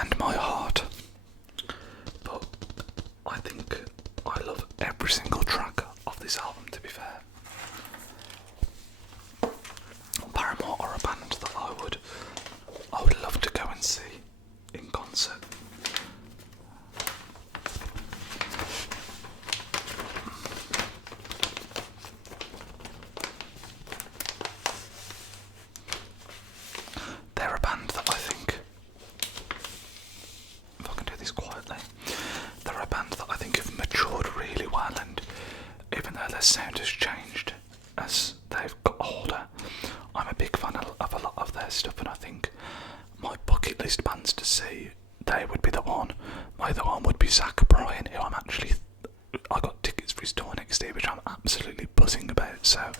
and My Heart. But I think I love every single track of this album, to be fair. Paramore are a band that I would love to go and see in concert. They're a band that I think, if I can do this quietly, they're a band that I think have matured really well, and even though their sound has changed as they've got older, I'm a big fan of a lot of their stuff, and I think my bucket list bands to see, they would be the one. My other one would be Zach Bryan, who I got tickets for his tour next year, which I'm absolutely buzzing about. So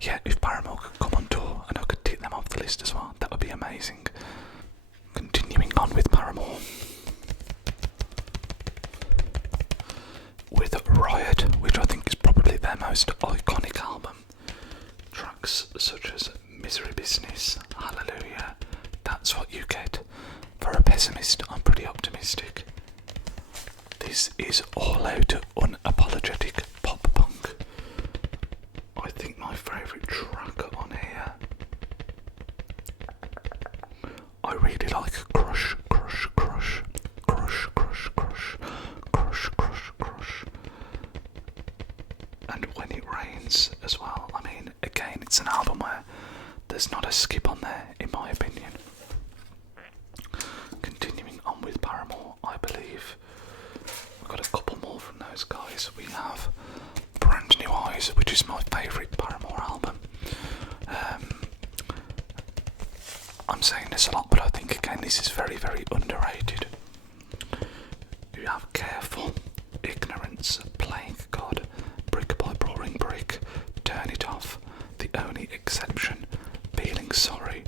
yeah, if Paramore could come on tour and I could tick them off the list as well, that would be amazing. Continuing on with Paramore, with Riot, which I think is probably their most iconic album. Tracks such as Misery Business, Hallelujah, That's What You Get. For a pessimist, I'm pretty optimistic. This is all out unapologetic pop punk. I think my favourite track on here, I really like Crush, Crush, Crush, Crush, Crush, Crush, Crush, Crush, Crush, and When It Rains as well. I mean, again, it's an album where there's not a skip on there, in my opinion. Continuing on with Paramore, I believe we've got a couple more from those guys. We have Brand New Eyes, which is my favourite Paramore album. I'm saying this a lot, but I think again this is very, very underrated. You have Careful, Ignorance, Playing God, Brick by Boring Brick, Turn It Off, The Only Exception, Feeling Sorry,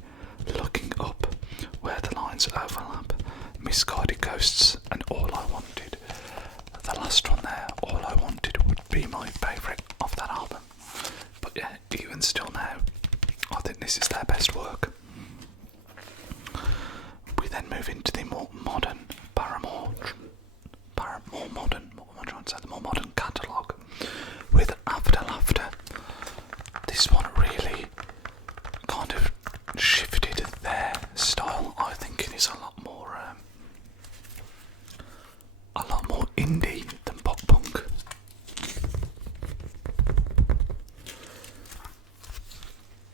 Looking Up, Where the Lines Overlap, Misguided Ghosts, and All I Wanted. The last one there, All I Wanted, would be my favourite of that album. But yeah, even still now, I think this is their best work. We then move into the more modern Paramore, the more modern catalogue, with After Laughter. This one really kind of shifted their style. I think it is a lot more indie than pop punk.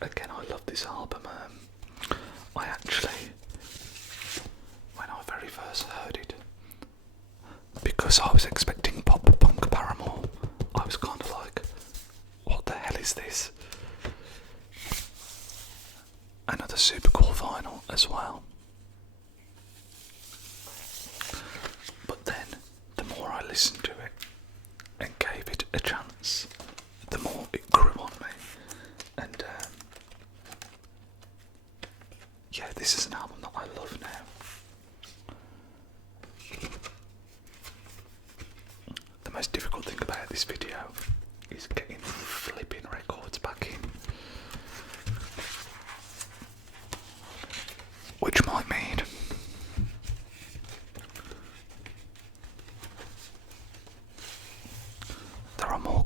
Again, I love this album. I actually, when I very first heard it, because I was expecting pop punk Paramore, I was kind of like, what the hell is this? Another super cool vinyl as well. But then, the more I listened to it and gave it a chance, the more it grew on me. And yeah, this is an album that I love now. The most difficult thing about this video is getting flipping records back in, which might mean there are more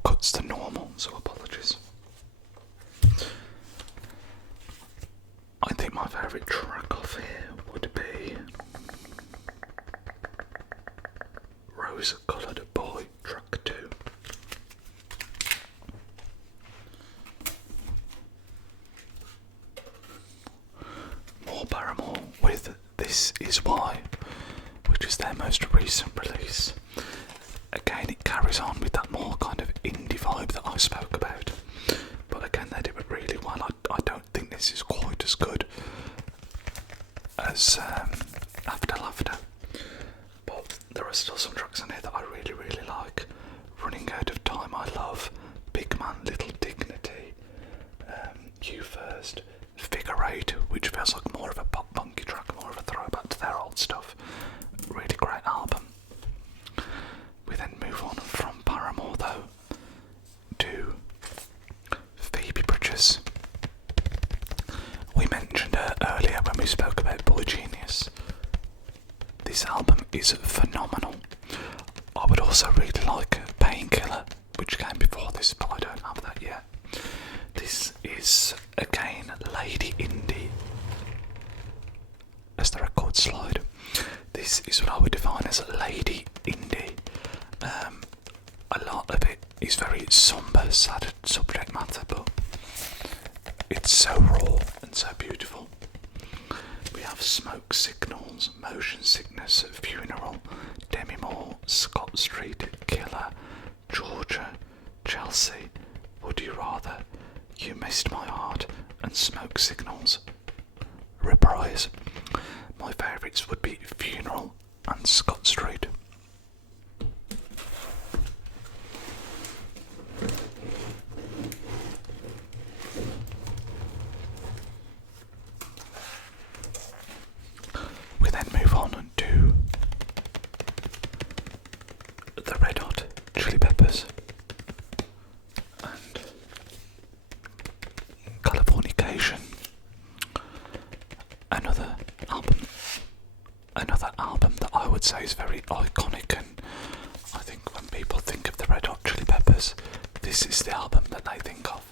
This Is Why, which is their most recent release. Again, it carries on with that more kind of indie vibe that I spoke about, but again, they do it really well. I don't think this is quite as good as After Laughter, but there are still some tracks on here that I really, really like. Running Out of Time, I love. Big Man, Little Dignity, You First, Figure Eight, which feels like more of a pop punky track, more of a throwback to their old stuff. Really great album. We then move on from Paramore though to Phoebe Bridgers. We mentioned her earlier when we spoke about Boy Genius. This album is phenomenal. I would also really like Painkiller, which came before this, but I don't have that yet. This is again Lady Indie as the record slide. This is what I would define as Lady Indie. A lot of it is very somber, sad subject matter, but it's so raw and so beautiful. We have Smoke Signals, Motion Sickness, Funeral, Demi Moore, Scott Street, Killer, Georgia, Chelsea, Would You Rather, You Missed My Heart, and Smoke Signals. Reprise. My favourites would be Funeral and Scott Street. We then move on to the Red Hot Chili Peppers and Californication. Another album that I would say is very iconic, and I think when people think of the Red Hot Chili Peppers, this is the album that they think of.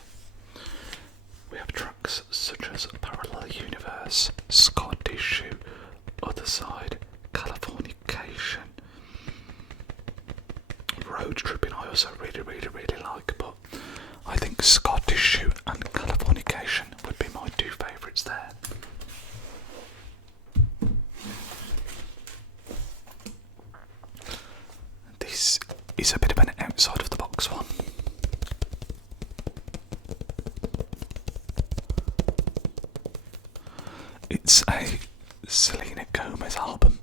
We have tracks such as Parallel Universe, Scar Tissue, Other Side, Californication, Road Tripping I also really, really, really like, but I think Scar Tissue and Californication would be my two favourites there. This is a bit of an outside of the box one. It's a Selena Gomez album.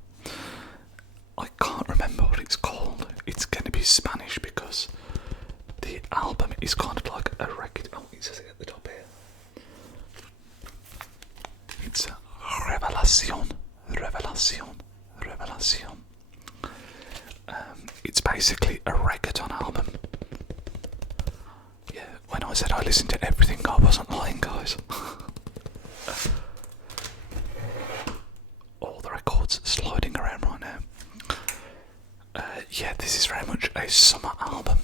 I can't remember what it's called. It's going to be Spanish because the album is kind of like a record. Oh, it says it at the top here. It's Revelación. It's basically a reggaeton album. Yeah, when I said I listened to everything, I wasn't lying, guys. All the records sliding around right now. Yeah, this is very much a summer album,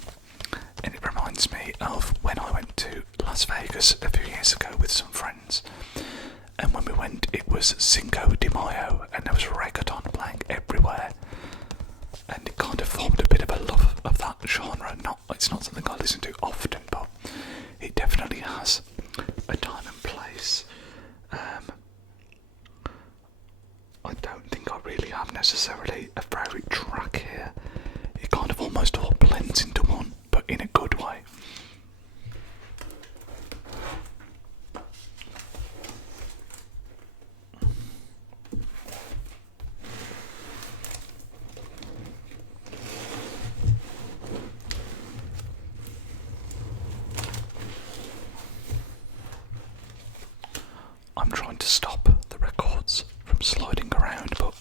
and it reminds me of when I went to Las Vegas a few years ago with some friends, and when we went it was Cinco de Mayo and there was reggaeton playing everywhere, and it kind of formed a bit of a love of that genre. It's not something I listen to often, but it definitely has a time and place. I don't think I really have necessarily a favourite track here. It kind of almost all blends into one, but in a good way. I'm trying to stop the records from sliding around, but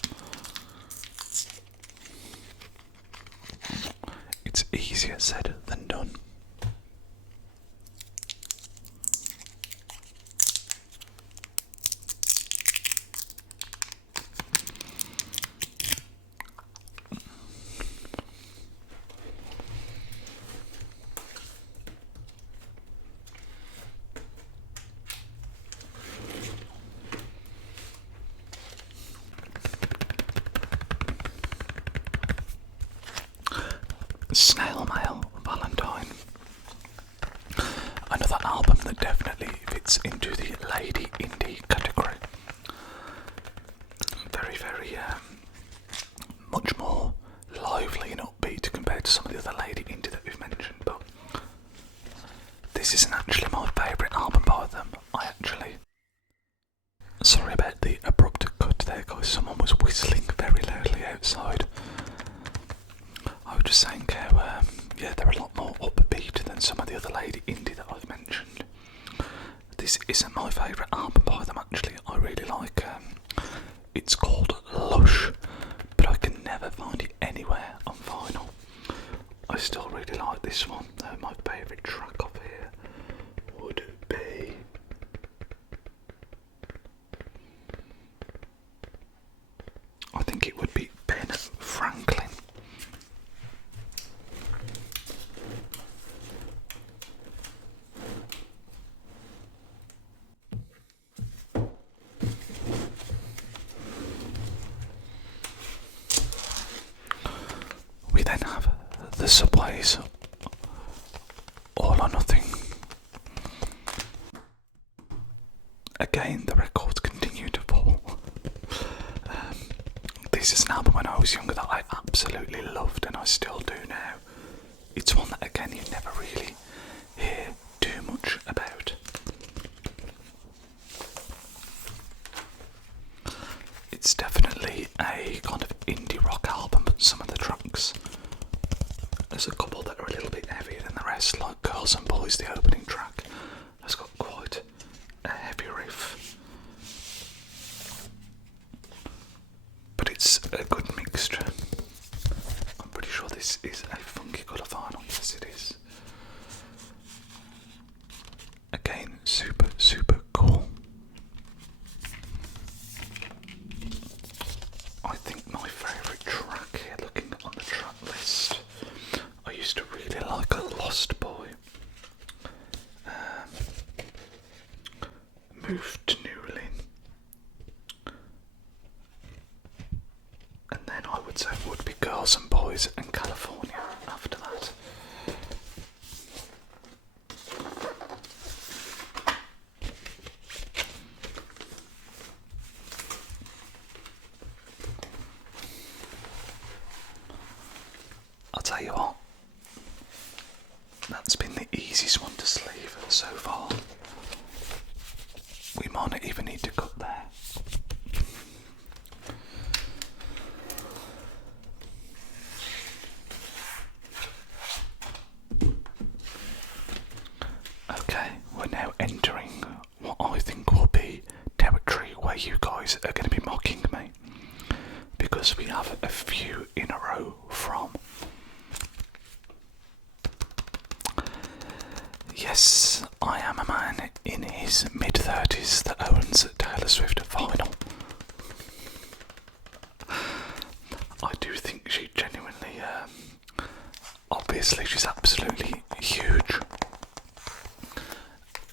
it's easier said than done. Snail Mail Valentine. Another album that definitely fits into the lady indie category. Very very, very much more lively and upbeat compared to some of the other lady indie that we've mentioned, but this isn't actually my favourite album by them. Sorry about the abrupt cut there, guys. Someone was whistling very loudly outside. I was just saying how, yeah, they're a lot more upbeat than some of the other lady indie that I've mentioned. This isn't my favourite album by them, actually. I really like, it's called Lush, but I can never find it anywhere on vinyl. I still really like this one. My favourite track off here would be... I think it would be Ben Franklin. We then have the Subways, All or Nothing. Again, the records continue to fall. This is an album when I was younger that I absolutely loved, and I still do now. It's one that, again, you never really hear too much about. It's definitely a kind of indie rock album, but some of the tracks, there's a couple that are a little bit heavier than the rest, like Girls and Boys, the opening track, has got quite a heavy riff. But it's a good mixture. I'm pretty sure this is a funky colour vinyl. Yes, it is. Again, super, super cool. I think my favourite track here, looking on the track list, I used to really like a Lost Boy. Moved to New Lynn. And then I would say it would be Girls and Boys and California after that. I'll tell you what, that's been the easiest one to sleeve so far. We might not even need to cut there. Okay, we're now entering what I think will be territory where you guys are going to be mocking me, because we have a few in a row from... Yes, I am a man in his mid-30s that owns Taylor Swift vinyl. I do think she genuinely, obviously she's absolutely huge.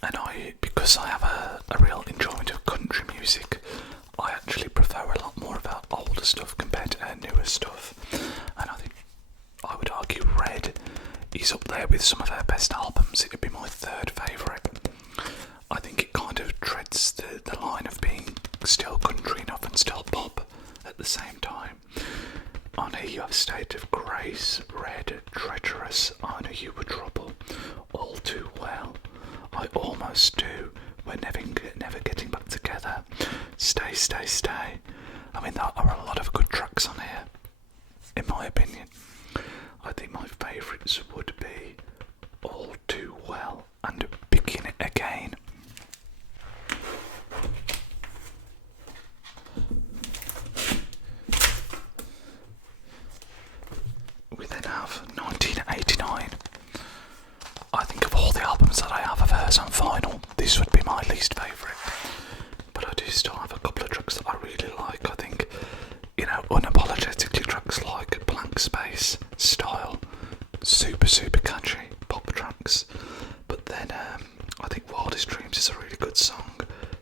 And because I have a real enjoyment of country music, I actually prefer a lot more of her older stuff compared to her newer stuff. And I think I would argue Red is up there with some of her best albums. It would be my third favourite. I think it kind of treads the line of being still country enough and still pop at the same time. On here you have State of Grace, Red, Treacherous, I Know You Were Trouble, All Too Well, I Almost Do, We're Never Getting Back Together, Stay, Stay, Stay. I mean, there are a lot of good tracks on here, in my opinion. I think my favourites would be All Too Well and Begin It Again. We then have 1989. I think of all the albums that I have of hers on vinyl, this would be my least favourite. But I do still have a couple of tracks that I really like. I think, you know, unapologetically tracks like Blank Space, Style, super, super catchy pop tracks. But then I think Wildest Dreams is a really good song.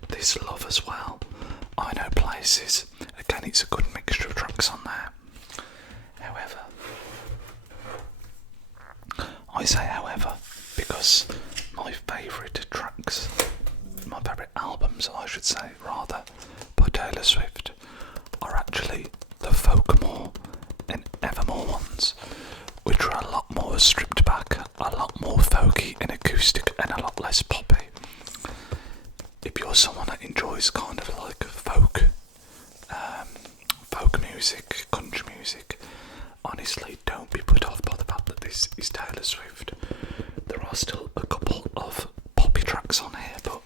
This Love as well. I Know Places. Again, it's a good mixture of tracks on there. However, I say however because my favourite tracks, my favourite albums I should say rather, by Taylor Swift are actually the Folkmore and Evermore ones, which are a lot more stripped back, a lot more folky and acoustic, and a lot less poppy. If you're someone that enjoys kind of like folk music, country music, honestly don't be put off by the fact that this is Taylor Swift. There are still a couple of poppy tracks on here, but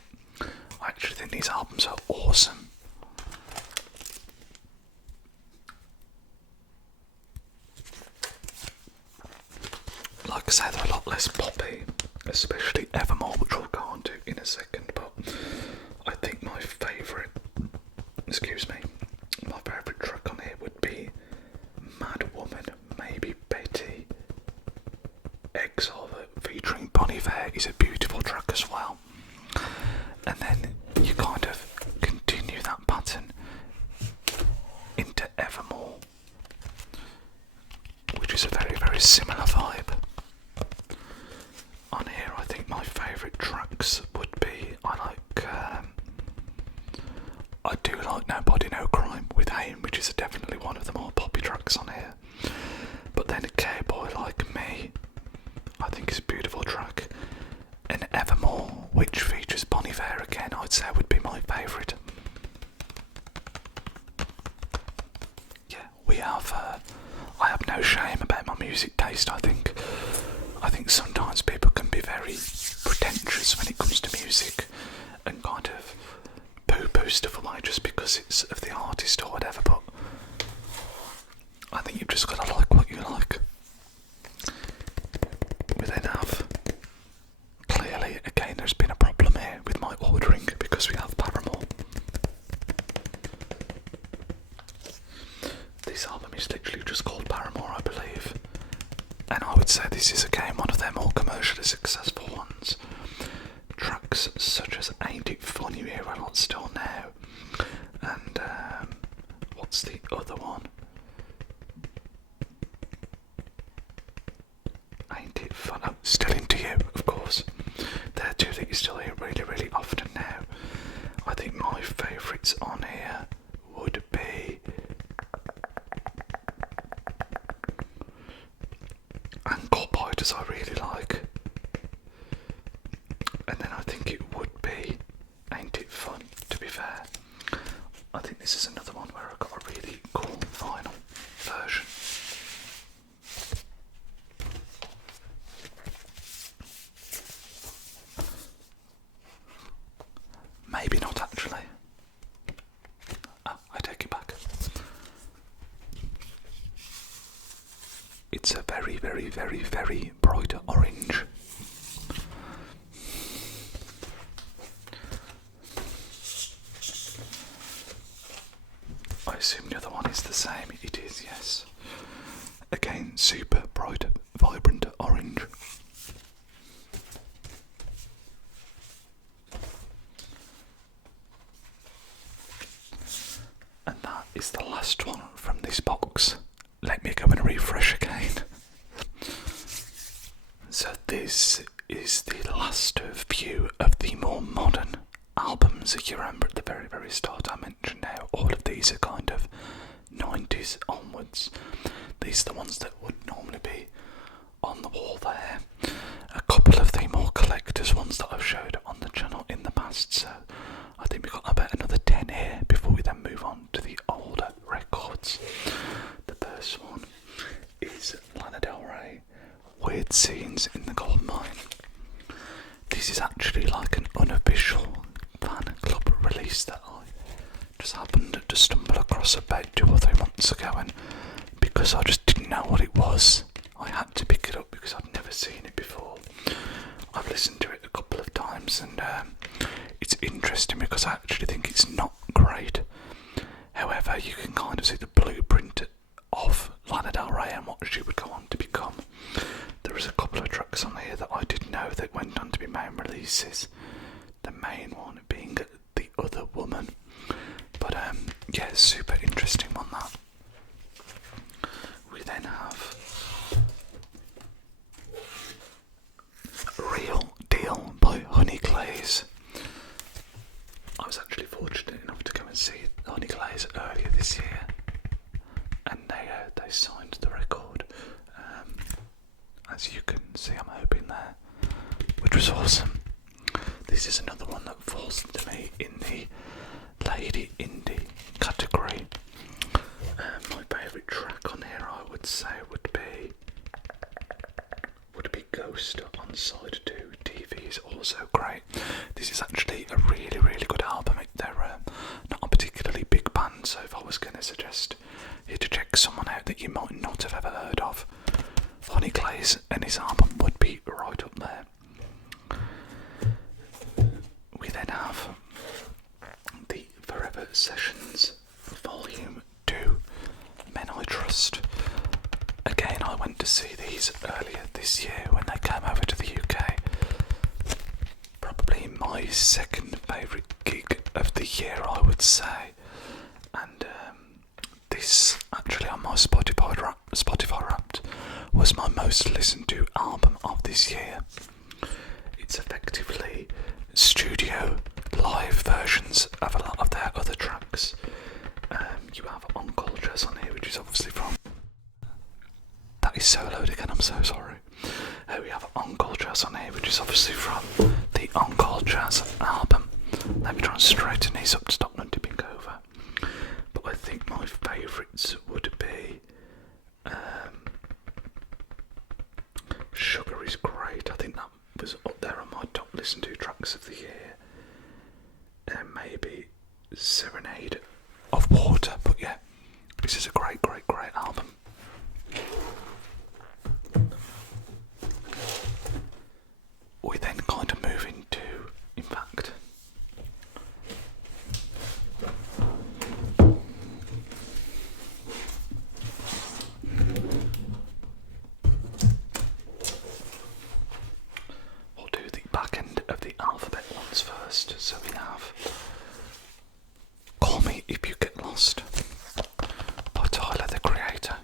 I actually think these albums are awesome. Like I say, they're a lot less poppy, especially Evermore, which we'll go on to in a second, but I think my favourite track on here would be Mad Woman, Maybe Betty. Exile featuring Bon Iver is a beautiful track as well. And then you kind of continue that pattern into Evermore, which is a very, very similar vibe. On here, I think my favourite tracks would be, I do like No Body No Crime with AIM, which is definitely one of the more poppy tracks on here. But then A Cowboy Like Me, I think is a beautiful track. And Evermore, which features Bon Iver again, I'd say would be my favourite. Yeah, I have no shame about my music taste. I think sometimes people can be very pretentious when it comes to music and kind of poo-poo stuff away just because it's of the artist or whatever, but I think you've just got to like what you like. We then have, clearly, again, there's been a problem here with my ordering because we have Paramore. This album is literally just called Paramore, I believe, and I would say this is again one of their more commercially successful ones. Tracks such as Ain't It Funny We Hear a Lot Still Now, and what's the other one? Ain't It Fun? Oh, Still Into You, of course. They're two that you still hear really, really often now. I think my favourites on here would be Ankle Biters, I really like. And then I think it would be Ain't It Fun, to be fair. I think this is another one where I got a really cool vinyl version. Maybe not actually. Oh, I take it back. It's a very, very, very, very bright orange. I assume the other one is the same. It is, yes. Again, super bright, vibrant orange. And that is the last one from this box. Let me go and refresh again. So this is the last few of the more modern albums. If you remember at the very, very start I mentioned now, all of these are kind of 90s onwards. These are the ones that would normally be on the wall there. A couple of the more collectors ones that I've showed on the channel in the past, so I think we've got about another 10 here before we then move on to the older records. The first one is Lana Del Rey, Weird Scenes in the Gold Mine. This is actually like an unofficial fan club release that I just happened to stumble across about 2 or 3 months ago, and because I just didn't know what it was, I had to pick it up because I'd never seen it before. I've listened to it a couple of times and it's interesting because I actually think it's not great. However, you can kind of see the blueprint of Lana Del Rey and what she would go on to become. There is a couple of tracks on here that I didn't know that went on to be main releases. The main one being The Other Woman. But yeah, super interesting one that. We then have Real Deal by Honey Glaze. I was actually fortunate enough to go and see Honey Glaze earlier this year, awesome. This is another one that falls to me in the lady indie category. My favourite track on here, I would say, would be Ghost on side 2. TV is also great. This is actually a really, really good album. They're not a particularly big band, so if I was going to suggest you to check someone out that you might not have ever heard of, Honey Glaze and his album would be right up there. We then have the Forever Sessions Volume 2, Men I Trust. Again, I went to see these earlier this year when they came over to the UK. Probably my second favourite gig of the year, I would say. And this, actually on my Spotify Wrapped, was my most listened to album of this year. It's effectively studio live versions of a lot of their other tracks. You have Encore Jazz on here, which is obviously from... That is soloed again, I'm so sorry. We have Encore Jazz on here, which is obviously from the Encore Jazz album. Let me try and straighten these up to stop them tipping over. But I think my favourites would be Sugar is great. I think that was up there on my top listen to tracks of the year. And maybe Serenade of Water. But yeah, this is a great, great, great album. We then kind of move into, in fact, we'll do the back end of the alphabet ones first. So we have Call Me If You Get Lost by Tyler, the Creator.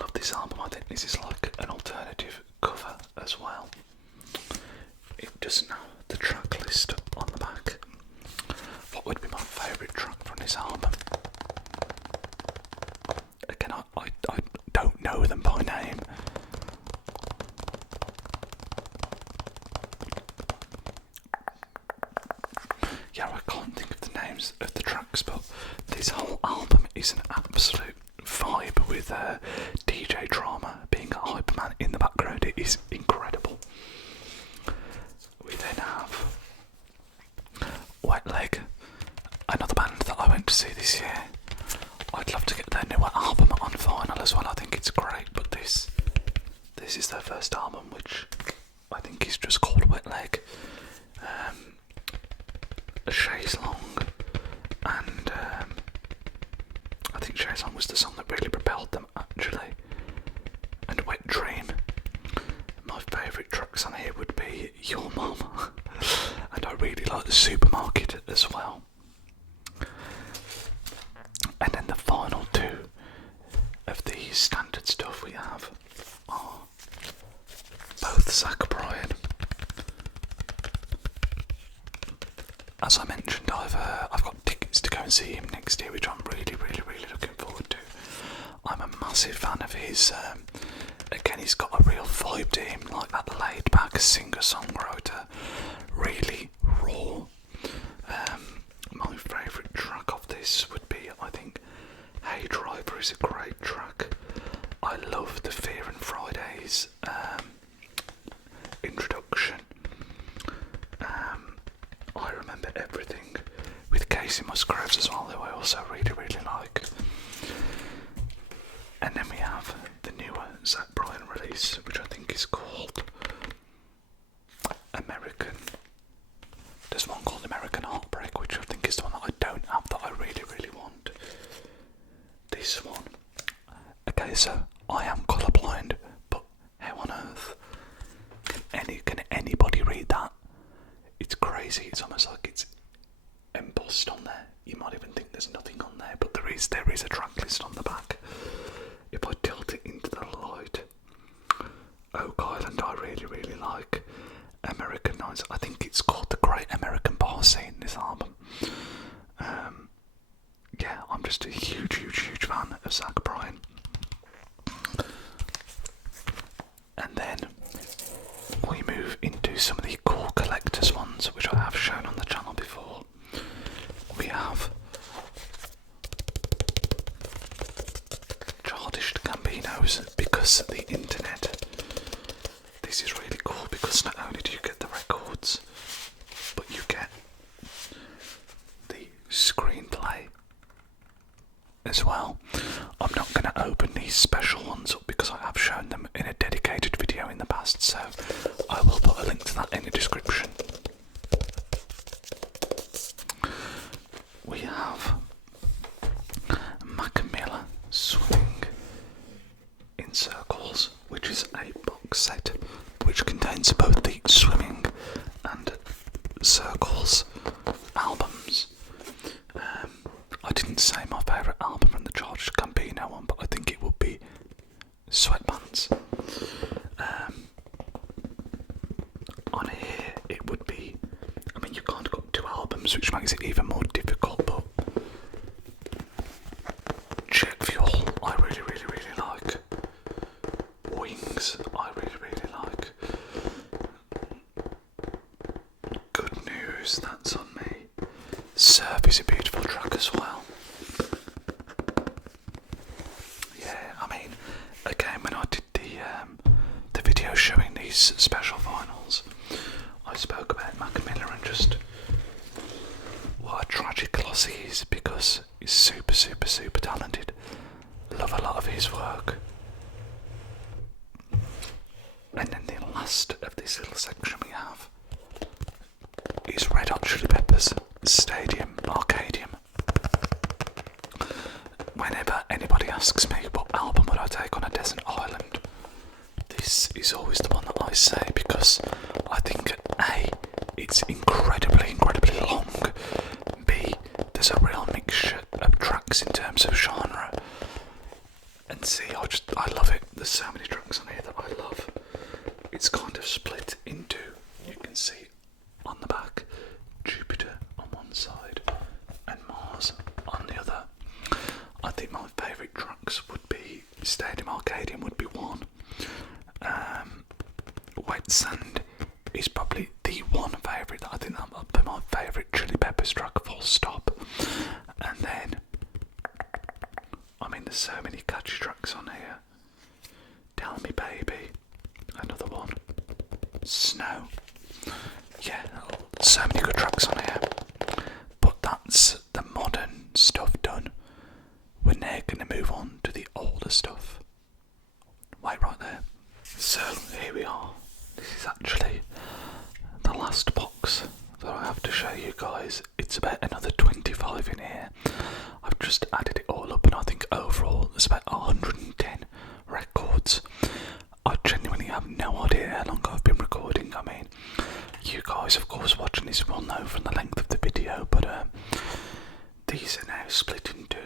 Love this album. I think this is like an alternative cover as well. It doesn't have the track list on the back. What would be my favourite track from this album? Again, I don't know them by name. Yeah, I can't think of the names of the tracks, but this whole album is an absolute vibe with DJ Drama being a hyperman in the background. It is incredible. We then have Wet Leg, another band that I went to see this year. I'd love to get their newer album on vinyl as well. I think it's great, but this is their first album, which I think is just called Wet Leg. Chaise Long, and I think Chaise Long was the song that really propelled them, actually. And Wet Dream. My favourite tracks on here would be Your Mum, and I really like The Supermarket as well. And then the final two of the standard stuff we have are both Zach Bryan. As I mentioned, I've got tickets to go and see him next year, which I'm really, really, really looking forward to. I'm a massive fan of his. Again, he's got a real vibe to him, like that laid-back singer-songwriter, really raw. My favourite track of this would be, I think, Hey Driver is a great track. I love the Fear and Fridays introduction. I Remember Everything with Casey Musgraves as well, who I also really, really like. And then we have the newer Zach Bryan release, which I think is called American. There's one called American Heartbreak, which I think is the one that I don't have that I really, really want. This one. Okay, so I am colourblind, but how on earth can anybody read that? It's crazy. It's almost like it's embossed on there. You might even think there's nothing on there, but there is a track list on the back. If I tilt it into the light, Oak Island I really, really like. American Nights, I think it's called The Great American Bar Scene, this album. Yeah, I'm just a huge, huge, huge fan of Zach Bryan. And then you some of the cool collector's ones, which I have shown on the channel before. We have Childish Gambinos, because of the internet. This is really cool because not only do you get the records, but you get the screenplay as well. I'm not going to open these special ones up because I have shown them in a dedicated video in the past, so I will put a link to that in the description. We have Macmillan Swimming in Circles, which is a box set which contains both the Swimming and Circles albums. I didn't say my favourite album from the Childish Gambino one, but I think it would be Sweatpants. On here it would be, I mean, you can't got two albums, which makes it even more difficult, but Jet Fuel I really like. Wings I really like. Good News, That's on Me. Surf is a beautiful track as well. Yeah, I mean, again, when I did the video showing these special vinyls, I spoke about Macmillan and just what a tragic loss he is, because he's super talented. Love a lot of his work. And then the last of this little section we have is Red Hot Chili Peppers Stadium Arcadium. Whenever anybody asks me what album would I take on a desert island, this is always the one that I say, because I think A, it's incredibly long, B, there's a real mixture of tracks in terms of genre, and C, I love it. There's so many tracks on here that I love. It's kind of split into, you can see on the back, Jupiter on one side and Mars on the other. I think my favourite tracks would be Stadium Arcadium would be one. Wet Sand is probably the one favourite. I think that would be my favourite Chili Peppers track, full stop. And then, I mean, there's so many catchy tracks on here. Tell Me Baby, another one. Snow. Yeah, so many good tracks on here. But that's the modern stuff done. We're now going to move on to the older stuff. Wait right there. So here we are. This is actually the last box that I have to show you guys. It's about another 25 in here. I've just added it all up, and I think overall there's about 110 records. I genuinely have no idea how long I've been recording. I mean, you guys of course watching this will know from the length of the video, but these are now split into,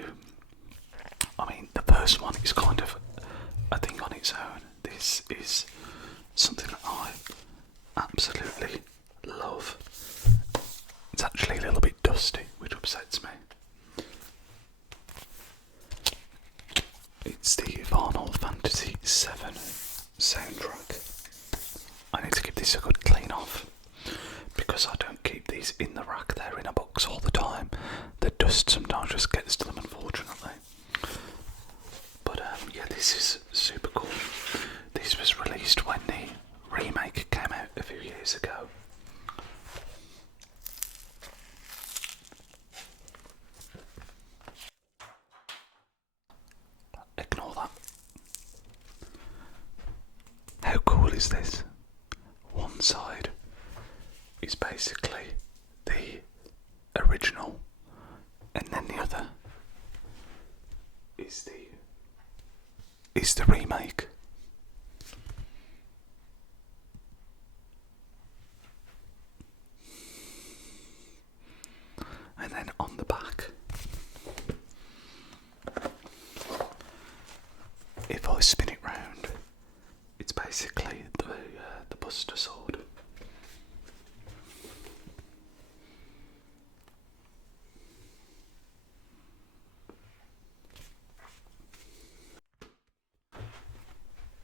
I mean, the first one is kind of a thing on its own. This is something that I absolutely love. It's actually a little bit dusty, which upsets me. It's the Final Fantasy VII soundtrack. I need to give this a good clean off, because I don't keep these in the rack, they're in a box all the time. The dust sometimes just gets to them, unfortunately. But yeah, this is super cool. This was released when the remake came out a few years ago. Ignore that. How cool is this? One side is basically the original, and then the other is the remake. And then on the back, if I spin it round, it's basically the Buster Sword.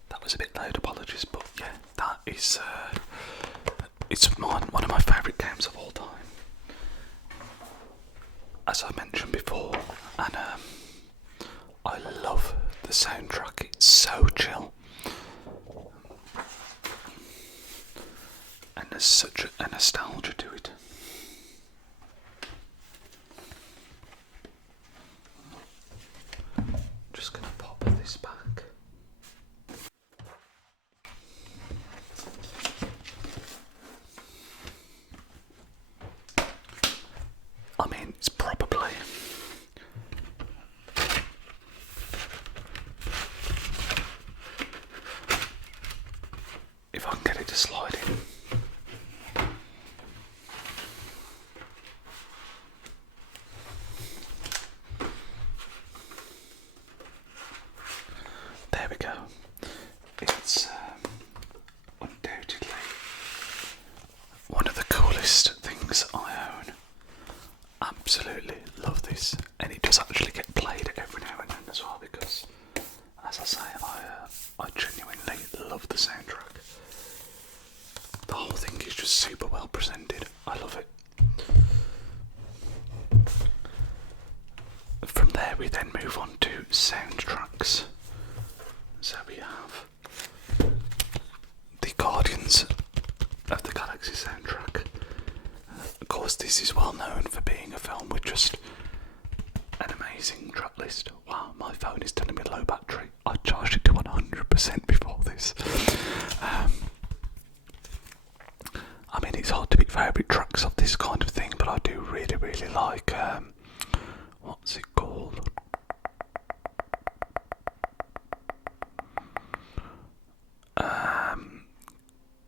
That was a bit loud, apologies, but yeah, that is games of all time, as I mentioned before, and I love the soundtrack. It's so chill, and there's such a nostalgia to it. Just gonna pop this back. I mean, it's probably if I can get it to slide in. There we go. It's undoubtedly one of the coolest things I own. Absolutely love this, and it does actually get played every now and then as well, because, as I say, I genuinely love the soundtrack. The whole thing is just super well presented. I love it. From there we then move on to soundtracks. So we have the Guardians of the Galaxy soundtrack. Of course, this is well known for being a film with just an amazing track list. Wow, my phone is telling me low battery. I charged it to 100% before this. I mean, it's hard to pick favourite tracks of this kind of thing, but I do really, really like, what's it called?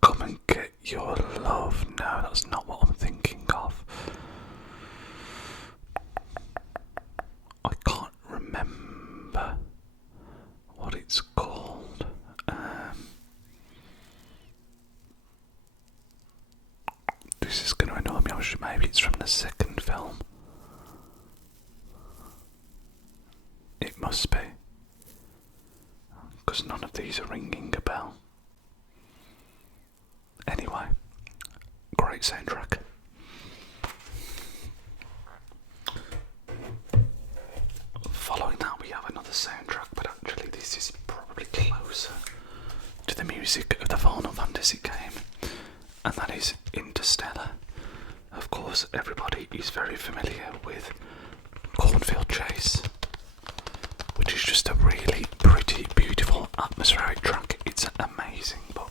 Come and Get Your Love. No, that's not what I'm thinking of. I can't remember what it's called. This is going to annoy me. Maybe it's from the second film. It must be, because none of these are ringing a bell. Anyway, great soundtrack. Following that we have another soundtrack, but actually this is probably closer to the music of the Final Fantasy game, and that is Interstellar. Of course, everybody is very familiar with Cornfield Chase, which is just a really pretty, beautiful, atmospheric track. It's amazing, but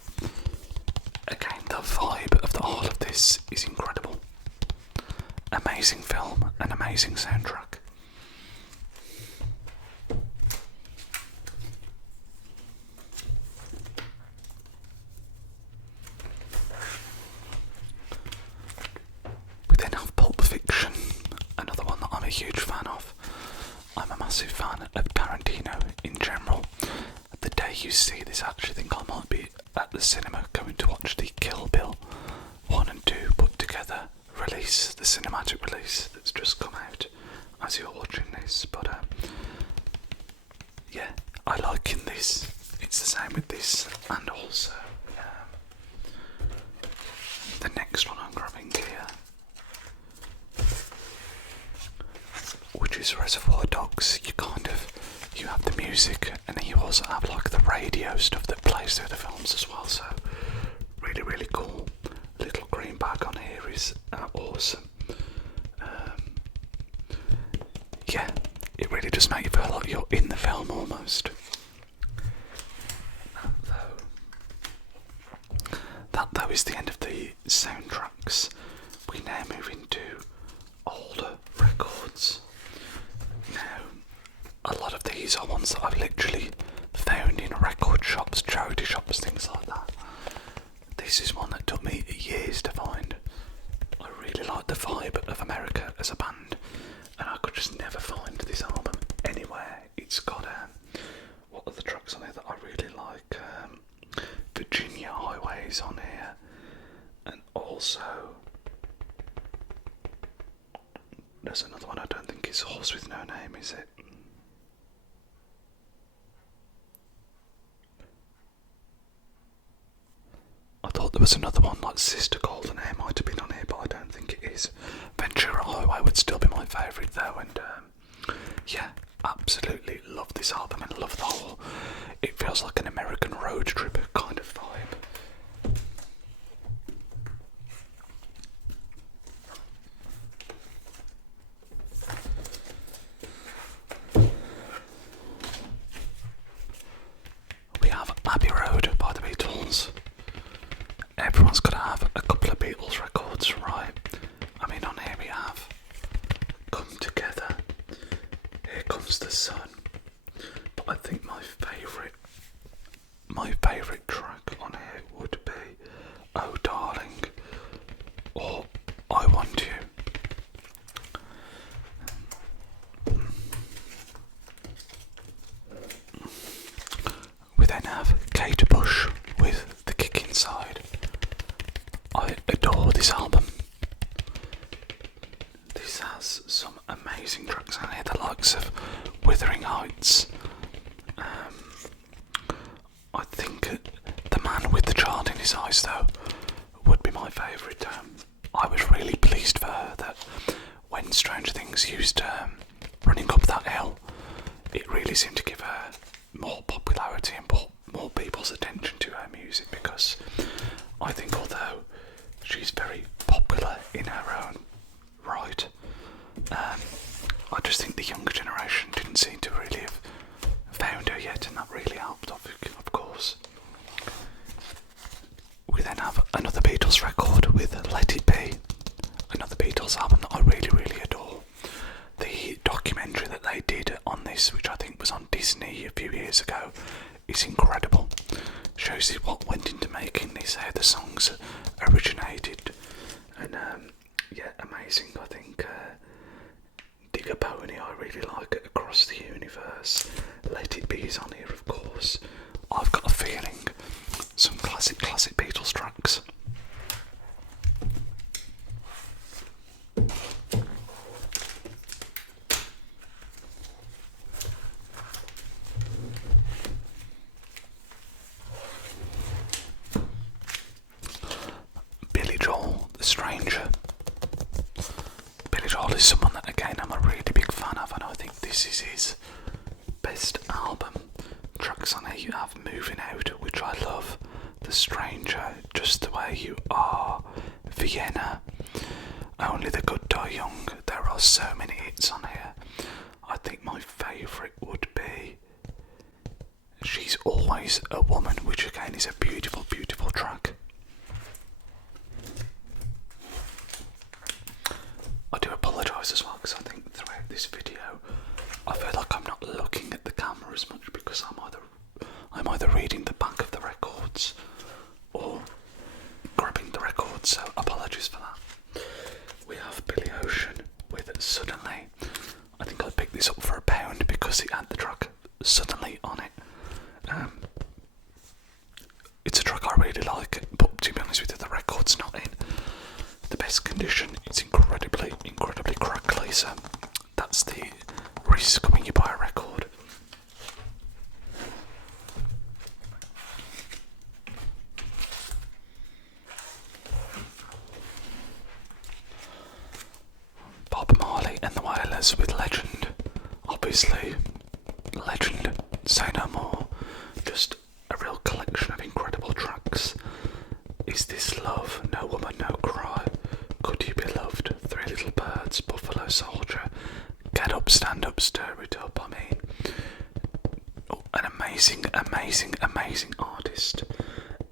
again, the vibe of the whole of this is incredible. Amazing film, an amazing soundtrack. We then have Pulp Fiction, another one that I'm a huge fan of. I'm a massive fan of Tarantino in general. The day you see this, I actually think I might be at the cinema going to watch the Kill Bill 1 and 2 put together release, the cinematic release that's just come out as you're watching this. But yeah, I like in this. It's the same with this, and also the next one I'm grabbing here, which is Reservoir Dogs. You have the music, and then you also have like the radio stuff that plays through the films as well, so really, really cool. Little green bag on here is awesome. Yeah, it really does make you feel like you're in the film almost. That though is the end of the soundtracks. We now move into older records. Now, a lot of these are ones that I've literally found in record shops, charity shops, things like that. This is one that took me years to find. I really like the vibe of America as a band, and I could just never find this album anywhere. It's got what are the tracks on here that I really like? Virginia Highways on here, and also there's another one. I don't think it's Horse with No Name, is it? I thought thought there was another one like Sister Golden Hair might have been on here, but I don't think it is. Ventura Highway would still be my favourite though, and yeah, absolutely love this album and love the whole, it feels like an American road trip kind of vibe. We have Abbey Road by the Beatles. Everyone's got to have a couple of Beatles records, right? I mean, on here we have Come Together, Here Comes the Sun, but I think my favourite track on here would be Oh Darling or I Want You. We then have Kate Bush with The Kick Inside. I adore this album. This has some amazing tracks on here, the likes of Wuthering Heights. I think The Man with the Child in His Eyes though would be my favourite. I was really pleased for her that when Stranger Things used Running Up That Hill, it really seemed to give her more popularity and more people's attention to her music, because I think although she's very popular in her own right, I just think the younger generation didn't seem to really have found her yet, and that really helped, of course. We then have another Beatles record with Let It Be, another Beatles album that I really, really adore. The documentary that they did on this, which I think was on Disney a few years ago, is incredible. Shows you what went into making this, how the songs originated, and yeah, amazing. I think Dig a Pony, I really like it, Across the Universe. Let It Be is on here, of course. I've got a feeling some classic Beatles tracks. Billy Joel, The Stranger. Billy Joel is someone that, again, I'm a really big fan of, and I think this is his best album. Tracks on here you have Moving Out, which I love, The Stranger, Just the Way You Are, Vienna, Only the Good Die Young. There are so many hits on here. I think my favourite would be She's Always a Woman, which again is a beautiful, beautiful track. I do apologise as well, because I think throughout this video I feel like I'm not looking at the camera as much, because I'm either reading the back of the records or grabbing the records, so apologies for that. We have Billy Ocean with Suddenly. I think I picked this up for £1 because it had the track Suddenly on it. It's a track I really like, but to be honest with you, the record's not in the best condition. It's incredibly crackly, so that's the risk when you buy a record. Bob Marley and the Wailers with Legend. Obviously, Legend, Say No More. Just a real collection of incredible tracks. Is This Love? No Woman, No Cry. Could You Be Loved? Three Little Birds, Buffalo Soldier, Get Up, Stand Up, Stir It Up. I mean, an amazing artist.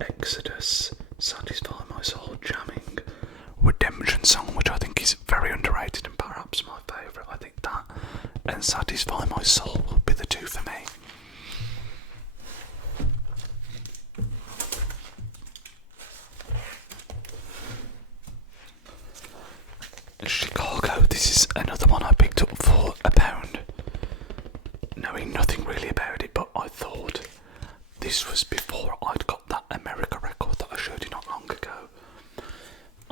Exodus, Satisfy My Soul, Jamming, Redemption Song, which I think is very underrated and perhaps my favourite. I think that and Satisfy My Soul will be the two for me. Chicago, this is another one I picked up for £1, knowing nothing really about it, but I thought this was before I'd got that America record that I showed you not long ago,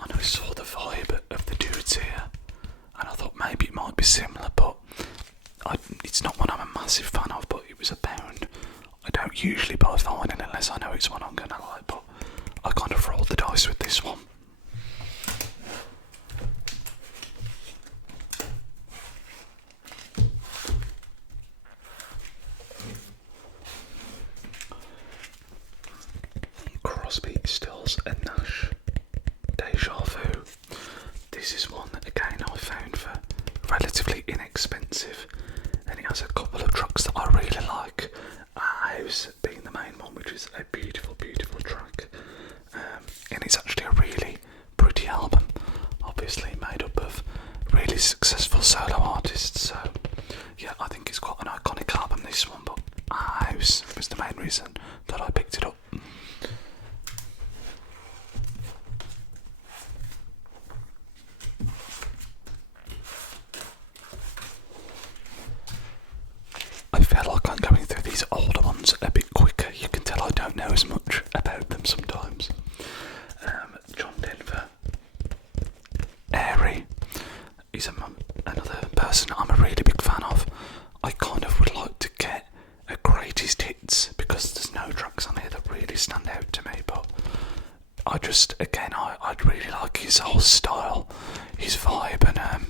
and I saw the vibe of the dudes here, and I thought maybe it might be similar, but it's not one I'm a massive fan of, but it was £1. I don't usually buy vinyl unless I know it's one I'm going to like, but I kind of rolled the nice with this one. Crosby, Stills and Nash, Deja Vu. This is one that again I found for relatively inexpensive, and it has a couple of tracks that I really like. House being the main one, which is a beautiful, beautiful track, and it's actually a really pretty album, obviously made up of really successful solo artists. So yeah, I think it's quite an iconic album, this one, but House was the main reason that I picked it up. I feel like I'm going through these older ones a bit quicker. You can tell I don't know as much about them sometimes. John Denver, Airy, is another person I'm a really big fan of. I kind of would like to get a greatest hits because there's no tracks on here that really stand out to me, but I just, again, I'd really like his whole style, his vibe, and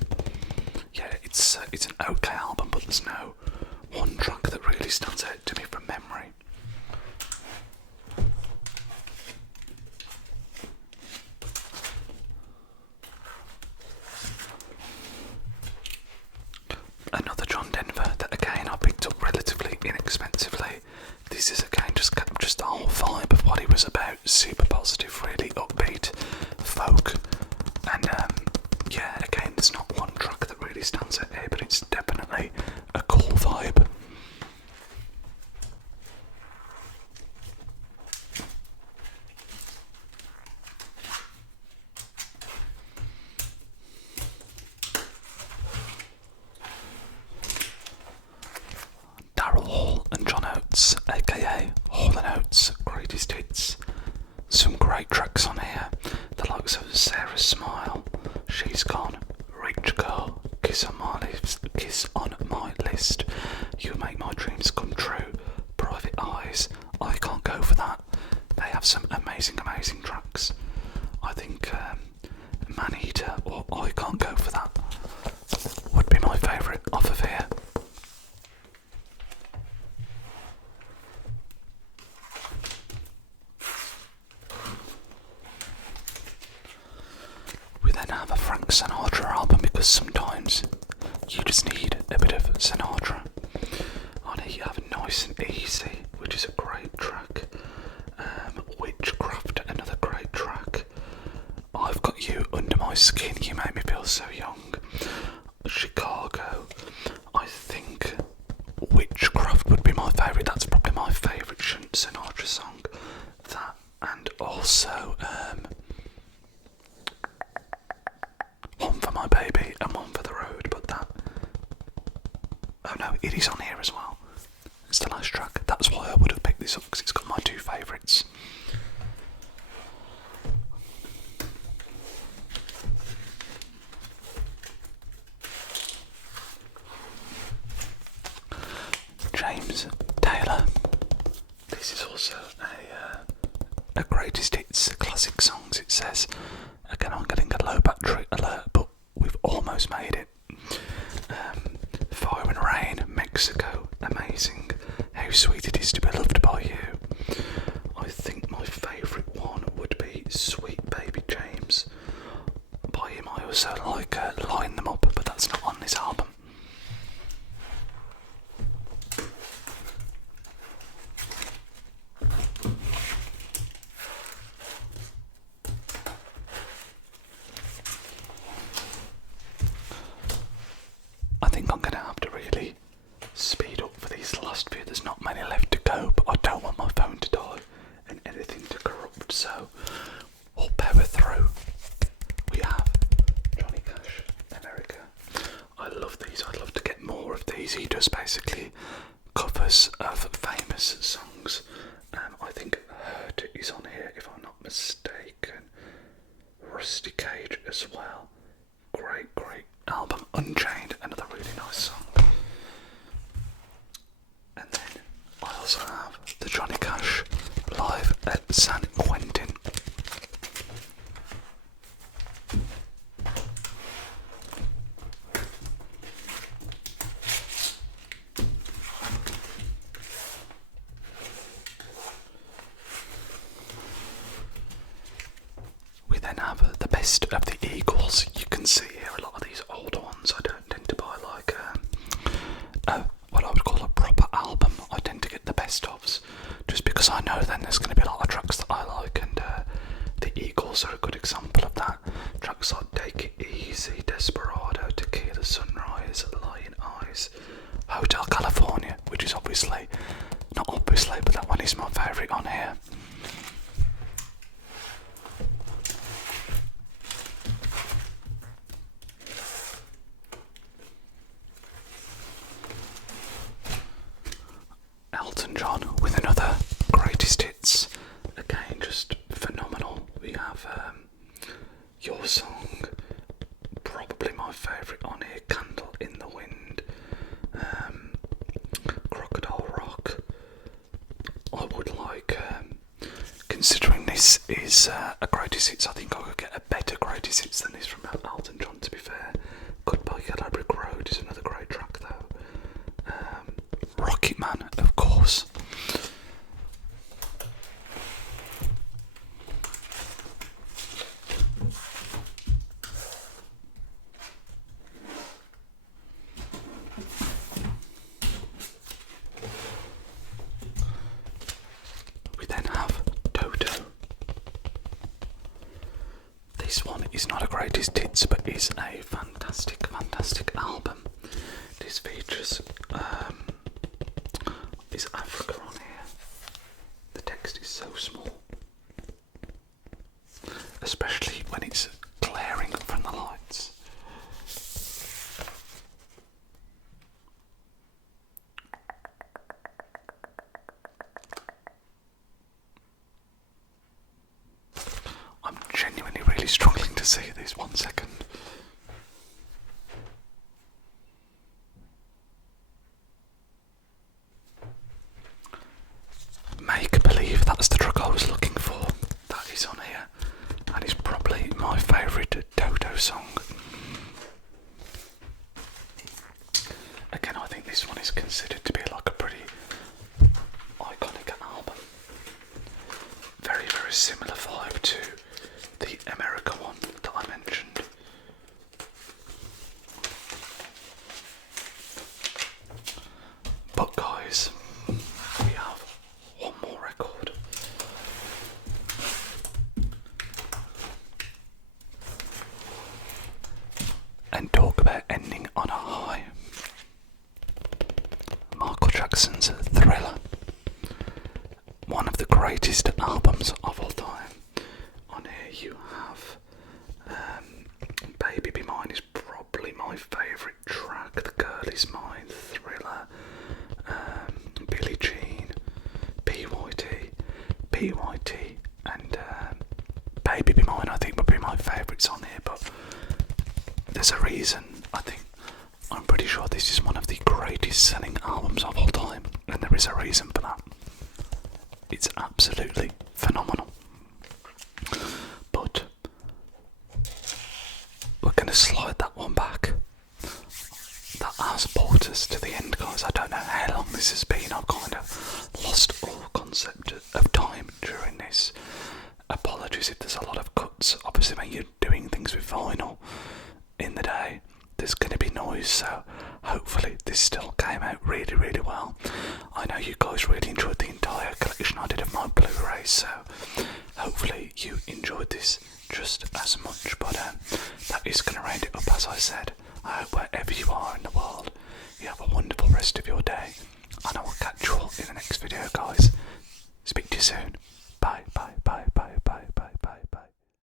yeah, it's an okay album, but there's no one track that really stands out to me from memory. Another John Denver that again I picked up relatively inexpensively. This is again just the whole vibe of what he was about. Super positive, really upbeat folk, and yeah, again there's not one track that really stands out here, but it's definitely a cool vibe. Daryl Hall and John Oates, aka Hall and Oates, greatest hits. Some great tracks on here. The likes of Sarah Smile, She's Gone, Rich Girl, Kiss on My List, You Make My Dreams Come True, Private Eyes, I Can't Go For That. They have some amazing, amazing tracks. I think Man Eater or I Can't Go For That would be my favourite off of here. We then have a Frank Sinatra album because sometimes you just need a bit of Sinatra. On here you have Nice and Easy, which is a great track. Witchcraft, another great track. I've Got You Under My Skin, You Make Me Feel So Young. Chicago. I think Witchcraft would be my favourite. That's probably my favourite Sinatra song. That, and also One for My Baby and One for the Road, but that, oh no, it is on here as well. It's the last track. That's why I would have picked this up, because it's got my two favourites. James Taylor. This is also a greatest hits, classic songs, it says. Again, I'm getting a low battery alert, but we've almost made it. Fire and Rain, Mexico, amazing. How Sweet It Is to Be Loved by You. I think my favourite one would be Sweet Baby James. By him, I also like Line Them Up, but that's not on this album. I think I'm going to have to really speed up for these last few. There's not many left to go, but I don't want my phone to die and anything to corrupt, so we'll power through. We have Johnny Cash, America. I love these. I'd love to get more of these. He does basically covers of famous songs. I think Hurt is on here, if I'm not mistaken. Rusty Cage as well. Great, great album. Unchained, another really nice song. And then I also have the Johnny Cash live at San Quentin. then have the best of the Eagles. You can see here a lot of these older ones. I don't tend to buy like what I would call a proper album. I tend to get the best ofs, just because I know then there's going to be a lot of tracks that I like, and the Eagles are a good example of that. Tracks like Take It Easy, Desperado, Tequila Sunrise, Lion Eyes, Hotel California, which is obviously, not obviously, but that one is my favourite on here. Elton John with another greatest hits, again just phenomenal. We have Your Song, probably my favourite on here, Candle in the Wind, Crocodile Rock. I would like, considering this is a greatest hits, I think I could get a better greatest hits than this from Elton John, to be fair. Goodbye Yellow Brick Road is another great track though. Rocket Man, of course. We then have Toto. This one is not a greatest hits, but is a fantastic, fantastic album. This features is Africa on here. The text is so small, especially when it's glaring from the lights. I'm genuinely really struggling to see this. 1 second. Make Believe, that's the track I was looking for. That is on here. That is probably my favourite Toto song. Again, I think this one is considered to be like a pretty iconic album. Very, very similar vibe to the America one that I mentioned. But guys, we have one more record. And talk about ending on a high. Michael Jackson's Thriller. One of the greatest albums of all time. On here you have Baby Be Mine is probably my favourite track. The Girl Is Mine, Thriller, Billie Jean, PYT, and Baby Be Mine I think would be my favourites on here, but there's a reason. I'm pretty sure this is one of the greatest selling albums of all time, and there is a reason for that. It's absolutely phenomenal. But we're going to slide that one back. That has brought us to the end, guys. I don't know how long this has been. I've kind of lost all concept of time during this. Apologies if there's a lot of cuts. Obviously when you're doing things with vinyl in the day, there's going to be noise, so hopefully this still came out really, really well. I know you guys really enjoyed the entire collection I did of my Blu-rays, so hopefully you enjoyed this just as much. But that is going to round it up, as I said. I hope wherever you are in the world, you have a wonderful rest of your day, and I will catch you all in the next video, guys. Speak to you soon. Bye, bye.